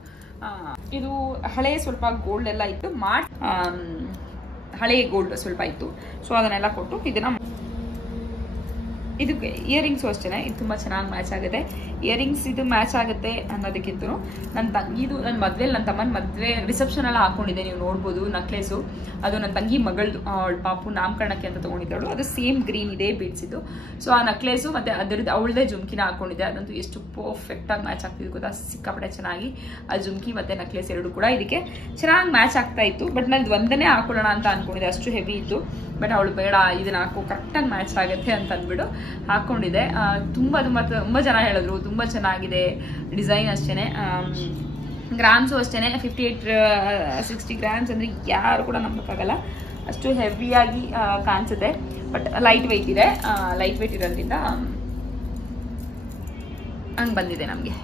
ಇದು ಹಳೆ ಸ್ವಲ್ಪ ಗೋಲ್ಡ್ ಎಲ್ಲ ಇತ್ತು, ಹಳೆ ಗೋಲ್ಡ್ ಸ್ವಲ್ಪ ಇತ್ತು. ಸೊ ಅದನ್ನೆಲ್ಲ ಕೊಟ್ಟು ಇದನ್ನು ಇದಕ್ಕೆ ಇಯರಿಂಗ್ಸು ಅಷ್ಟೇ ಇದು ತುಂಬ ಚೆನ್ನಾಗಿ ಮ್ಯಾಚ್ ಆಗುತ್ತೆ. ಇಯರಿಂಗ್ಸ್ ಇದು ಮ್ಯಾಚ್ ಆಗುತ್ತೆ ಅನ್ನೋದಕ್ಕಿಂತ ನನ್ನ ತಂಗಿದು ನನ್ನ ಮದುವೆಲಿ ನನ್ನ ತಮ್ಮನ ಮದುವೆ ರಿಸೆಪ್ಷನ್ ಎಲ್ಲ ಹಾಕೊಂಡಿದ್ದೆ, ನೀವು ನೋಡ್ಬೋದು ನೆಕ್ಲೇಸು. ಅದು ನನ್ನ ತಂಗಿ ಮಗಳದು, ಅವಳ ಪಾಪು ನಾಮಕರಣಕ್ಕೆ ಅಂತ ತೊಗೊಂಡಿದ್ದಳು. ಅದು ಸೇಮ್ ಗ್ರೀನ್ ಇದೆ ಬೀಡ್ಸ್ ಇದ್ದು. ಸೊ ಆ ನೆಕ್ಲೇಸು ಮತ್ತು ಅದರದ್ದು ಅವಳದೇ ಜುಮ್ಕಿನ ಹಾಕೊಂಡಿದ್ದೆ. ಅದಂತೂ ಎಷ್ಟು ಪರ್ಫೆಕ್ಟಾಗಿ ಮ್ಯಾಚ್ ಆಗ್ತಿದ್ದು ಗೊತ್ತಾ, ಸಿಕ್ಕಾಪಟ್ಟೆ ಚೆನ್ನಾಗಿ. ಆ ಜುಮ್ಕಿ ಮತ್ತು ನೆಕ್ಲೇಸ್ ಎರಡು ಕೂಡ ಇದಕ್ಕೆ ಚೆನ್ನಾಗಿ ಮ್ಯಾಚ್ ಆಗ್ತಾ ಇತ್ತು. ಬಟ್ ನಾನು ಒಂದನೇ ಹಾಕೊಳ್ಳೋಣ ಅಂತ ಅಂದ್ಕೊಂಡಿದ್ದೆ, ಅಷ್ಟು ಹೆವಿ ಇತ್ತು. ಬಟ್ ಅವಳು ಬೇಡ ಇದನ್ನ ಹಾಕೋ ಕರೆಕ್ಟಾಗಿ ಮ್ಯಾಚ್ ಆಗುತ್ತೆ ಅಂತ ಅಂದ್ಬಿಟ್ಟು ಹಾಕ್ಕೊಂಡಿದ್ದೆ. ತುಂಬ ತುಂಬ ತುಂಬ ಜನ ಹೇಳಿದ್ರು ತುಂಬ ಚೆನ್ನಾಗಿದೆ ಡಿಸೈನ್. ಅಷ್ಟೇ ಗ್ರಾಮ್ಸು ಅಷ್ಟೇ 58-60 ಗ್ರಾಮ್ಸ್ ಅಂದರೆ ಯಾರು ಕೂಡ ನಂಬಕ್ಕಾಗಲ್ಲ, ಅಷ್ಟು ಹೆವಿಯಾಗಿ ಕಾಣಿಸುತ್ತೆ. ಬಟ್ ಲೈಟ್ ವೆಯ್ಟ್ ಇದೆ. ಲೈಟ್ ವೆಯ್ಟ್ ಇರೋದ್ರಿಂದ ಹಂಗೆ ಬಂದಿದೆ ನಮಗೆ.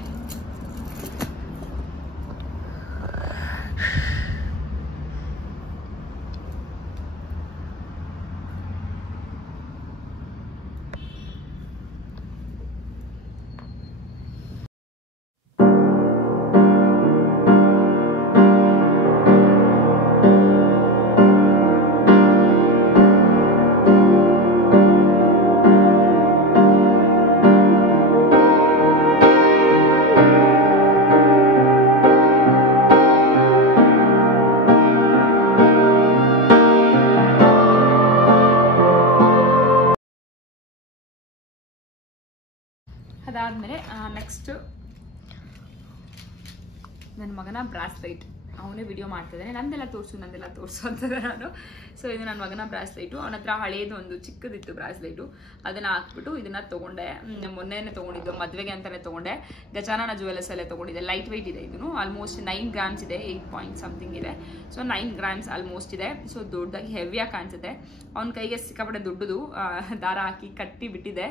ಅದಾದಮೇಲೆ ನೆಕ್ಸ್ಟ್ ನನ್ನ ಮಗನ ಬ್ರಾಸ್ಲೈಟ್. ಅವನೇ ವಿಡಿಯೋ ಮಾಡ್ತಿದ್ದಾನೆ, ನಂದೆಲ್ಲ ತೋರಿಸು ಅಂತಂದ್ರೆ ನಾನು. ಸೊ ಇದು ನನ್ನ ಮಗನ ಬ್ರಾಸ್ಲೈಟು. ಅವನ ಹತ್ರ ಹಳೇದು ಒಂದು ಚಿಕ್ಕದಿತ್ತು ಬ್ರಾಸ್ಲೈಟು, ಅದನ್ನು ಹಾಕ್ಬಿಟ್ಟು ಇದನ್ನು ತೊಗೊಂಡೆ. ಮೊನ್ನೆನೇ ತೊಗೊಂಡಿದ್ದು, ಮದುವೆಗೆ ಅಂತಲೇ ತೊಗೊಂಡೆ. ಗಜಾನನ ಜುವೆಲ್ಲರ್ಸ್ ಅಲ್ಲೇ ತೊಗೊಂಡಿದ್ದೆ. ಲೈಟ್ ವೆಯ್ಟ್ ಇದೆ ಇದನ್ನು. ಆಲ್ಮೋಸ್ಟ್ 9 ಗ್ರಾಮ್ಸ್ ಇದೆ, 8 ಪಾಯಿಂಟ್ ಸಮಥಿಂಗ್ ಇದೆ. ಸೊ 9 ಗ್ರಾಮ್ಸ್ ಆಲ್ಮೋಸ್ಟ್ ಇದೆ. ಸೊ ದೊಡ್ಡದಾಗಿ ಹೆವಿಯಾಗಿ ಕಾಣಿಸುತ್ತೆ. ಅವನ ಕೈಗೆ ಸಿಕ್ಕಾಪಟ್ಟೆ ದೊಡ್ಡದು ದಾರ ಹಾಕಿ ಕಟ್ಟಿ ಬಿಟ್ಟಿದೆ.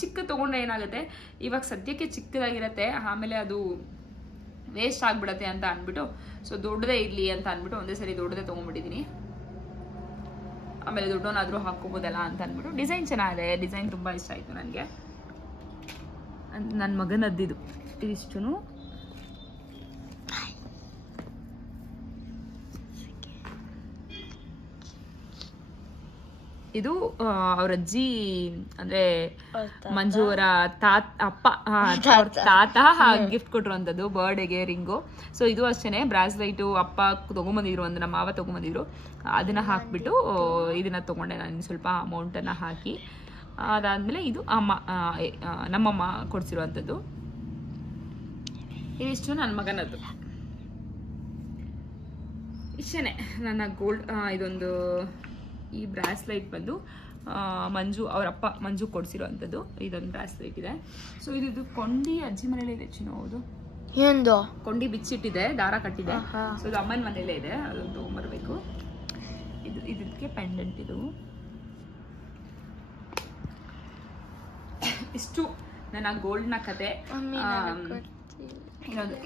ಚಿಕ್ಕ ತೊಗೊಂಡ್ರೆ ಏನಾಗುತ್ತೆ, ಇವಾಗ ಸದ್ಯಕ್ಕೆ ಚಿಕ್ಕದಾಗಿರುತ್ತೆ, ಆಮೇಲೆ ಅದು ವೇಸ್ಟ್ ಆಗಿಬಿಡತ್ತೆ ಅಂತ ಅಂದ್ಬಿಟ್ಟು, ಸೊ ದೊಡ್ಡದೇ ಇರಲಿ ಅಂತ ಅಂದ್ಬಿಟ್ಟು ಒಂದೇ ಸರಿ ದೊಡ್ಡದೇ ತೊಗೊಂಡ್ಬಿಟ್ಟಿದ್ದೀನಿ. ಆಮೇಲೆ ದೊಡ್ಡವನಾದರೂ ಹಾಕೋಬೋದಲ್ಲ ಅಂತ ಅಂದ್ಬಿಟ್ಟು. ಡಿಸೈನ್ ಚೆನ್ನಾಗಿದೆ, ಡಿಸೈನ್ ತುಂಬ ಇಷ್ಟ ಆಯಿತು ನನಗೆ. ನನ್ನ ಮಗನದ್ದಿದು ಇದಿಷ್ಟು. ಇದು ಅವ್ರ ಅಜ್ಜಿ ಅಂದ್ರೆ ಮಂಜು ಅವರ ತಾತ ಗಿಫ್ಟ್ ಕೊಟ್ಟಿರುವಂಥದ್ದು ಬರ್ಡೇಗೆ ರಿಂಗು. ಸೊ ಇದು ಅಷ್ಟೇನೆ ಬ್ರಾಸ್ಲೈಟು ಅಪ್ಪ ತೊಗೊಂಬಂದಿದ್ರು, ಒಂದು ನಮ್ಮ ಮಾವ ತೊಗೊಂಬಂದಿದ್ರು. ಅದನ್ನ ಹಾಕ್ಬಿಟ್ಟು ಇದನ್ನ ತೊಗೊಂಡೆ ನಾನು, ಸ್ವಲ್ಪ ಅಮೌಂಟನ್ನು ಹಾಕಿ. ಅದಾದಮೇಲೆ ಇದು ನಮ್ಮಮ್ಮ ಕೊಡಿಸಿರುವಂಥದ್ದು. ಇದಿಷ್ಟು ನನ್ನ ಮಗನದ್ದು. ಇಷ್ಟೇ ನನ್ನ ಗೋಲ್ಡ್. ಇದೊಂದು ಈ ಬ್ರಾಸ್ಲೈಟ್ ಬಂದು ಮಂಜು ಅವರಪ್ಪ ಮಂಜು ಕೊಡಿಸಿರುವಂಥದ್ದು. ಇದೊಂದು ಬ್ರಾಸ್ಲೈಟ್ ಇದೆ. ಸೊ ಇದು ಕೊಂಡಿ ಅಜ್ಜಿ ಮನೇಲಿ ಇದೆ ಚಿನ್ನು. ಹೌದು, ಏನು ಕೊಂಡಿ ಬಿಚ್ಚಿಟ್ಟಿದೆ, ದಾರ ಕಟ್ಟಿದೆ. ಸೊ ಇದು ಅಮ್ಮನ ಮನೇಲೇ ಇದೆ, ಅದೊಂದು ತೊಗೊಂಬರ್ಬೇಕು. ಇದಕ್ಕೆ ಪೆಂಡೆಂಟ್. ಇದು ಇಷ್ಟು ನನ್ನ ಗೋಲ್ಡ್ನ ಕತೆ.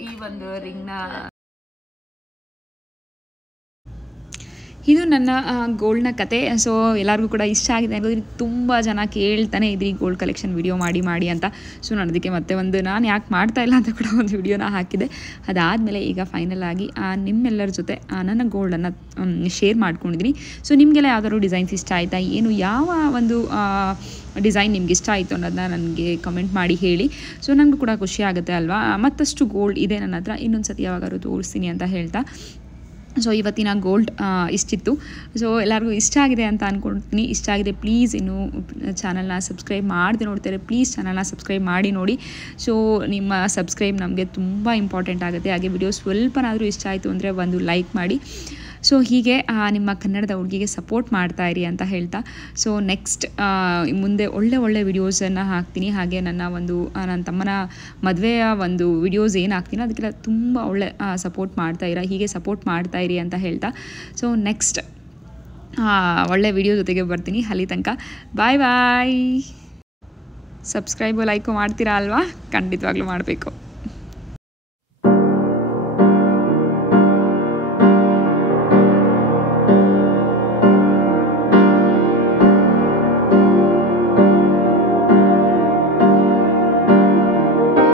ಈ ಒಂದು ರಿಂಗ್ನ, ಇದು ನನ್ನ ಗೋಲ್ಡ್ನ ಕತೆ. ಸೊ ಎಲ್ಲರಿಗೂ ಕೂಡ ಇಷ್ಟ ಆಗಿದೆ ಅನ್ನೋದು. ತುಂಬ ಜನ ಕೇಳ್ತಾನೆ ಇದ್ರಿ ಗೋಲ್ಡ್ ಕಲೆಕ್ಷನ್ ವಿಡಿಯೋ ಮಾಡಿ ಅಂತ. ಸೊ ನಾನು ಅದಕ್ಕೆ ಮತ್ತೆ ಒಂದು ನಾನು ಯಾಕೆ ಮಾಡ್ತಾ ಇಲ್ಲ ಅಂತ ಕೂಡ ಒಂದು ವಿಡಿಯೋನ ಹಾಕಿದೆ. ಅದಾದಮೇಲೆ ಈಗ ಫೈನಲ್ ಆಗಿ ನಿಮ್ಮೆಲ್ಲರ ಜೊತೆ ನನ್ನ ಗೋಲ್ಡನ್ನು ಶೇರ್ ಮಾಡ್ಕೊಂಡಿದ್ದೀನಿ. ಸೊ ನಿಮಗೆಲ್ಲ ಯಾವ್ದಾದ್ರು ಡಿಸೈನ್ಸ್ ಇಷ್ಟ ಆಯಿತಾ, ಏನು ಯಾವ ಒಂದು ಡಿಸೈನ್ ನಿಮ್ಗೆ ಇಷ್ಟ ಆಯಿತು ಅನ್ನೋದನ್ನ ನನಗೆ ಕಮೆಂಟ್ ಮಾಡಿ ಹೇಳಿ. ಸೊ ನನಗೂ ಕೂಡ ಖುಷಿ ಆಗುತ್ತೆ ಅಲ್ವಾ. ಮತ್ತಷ್ಟು ಗೋಲ್ಡ್ ಇದೆ ನನ್ನ ಹತ್ರ, ಇನ್ನೊಂದು ಸತಿ ಯಾವಾಗಾದ್ರೂ ತೋರಿಸ್ತೀನಿ ಅಂತ ಹೇಳ್ತಾ. ಸೊ ಇವತ್ತಿನ ಗೋಲ್ಡ್ ಇಷ್ಟಿತ್ತು. ಸೊ ಎಲ್ಲರಿಗೂ ಇಷ್ಟ ಆಗಿದೆ ಅಂತ ಅಂದ್ಕೊಳ್ತೀನಿ. ಇಷ್ಟ ಆಗಿದೆ ಪ್ಲೀಸ್ ಇನ್ನೂ ಚಾನಲ್ನ ಸಬ್ಸ್ಕ್ರೈಬ್ ಮಾಡದೆ ನೋಡ್ತಾರೆ, ಪ್ಲೀಸ್ ಚಾನಲ್ನ ಸಬ್ಸ್ಕ್ರೈಬ್ ಮಾಡಿ ನೋಡಿ. ಸೊ ನಿಮ್ಮ ಸಬ್ಸ್ಕ್ರೈಬ್ ನಮಗೆ ತುಂಬ ಇಂಪಾರ್ಟೆಂಟ್ ಆಗುತ್ತೆ. ಹಾಗೆ ವಿಡಿಯೋ ಸ್ವಲ್ಪನಾದರೂ ಇಷ್ಟ ಆಯಿತು ಅಂದರೆ ಒಂದು ಲೈಕ್ ಮಾಡಿ. ಸೊ ಹೀಗೆ ನಿಮ್ಮ ಕನ್ನಡದ ಹುಡುಗಿಗೆ ಸಪೋರ್ಟ್ ಮಾಡ್ತಾಯಿರಿ ಅಂತ ಹೇಳ್ತಾ, ಸೊ ನೆಕ್ಸ್ಟ್ ಮುಂದೆ ಒಳ್ಳೆ ವಿಡಿಯೋಸನ್ನು ಹಾಕ್ತೀನಿ. ಹಾಗೆ ನನ್ನ ತಮ್ಮನ ಮದುವೆಯ ಒಂದು ವಿಡಿಯೋಸ್ ಏನು ಹಾಕ್ತೀನೋ ಅದಕ್ಕೆಲ್ಲ ತುಂಬ ಒಳ್ಳೆ ಸಪೋರ್ಟ್ ಮಾಡ್ತಾಯಿರ, ಹೀಗೆ ಸಪೋರ್ಟ್ ಮಾಡ್ತಾಯಿರಿ ಅಂತ ಹೇಳ್ತಾ. ಸೊ ನೆಕ್ಸ್ಟ್ ಒಳ್ಳೆ ವಿಡಿಯೋ ಜೊತೆಗೆ ಬರ್ತೀನಿ. ಅಲ್ಲಿ ತನಕ ಬಾಯ್. ಸಬ್ಸ್ಕ್ರೈಬು ಲೈಕು ಮಾಡ್ತೀರಾ ಅಲ್ವಾ? ಖಂಡಿತವಾಗ್ಲೂ ಮಾಡಬೇಕು.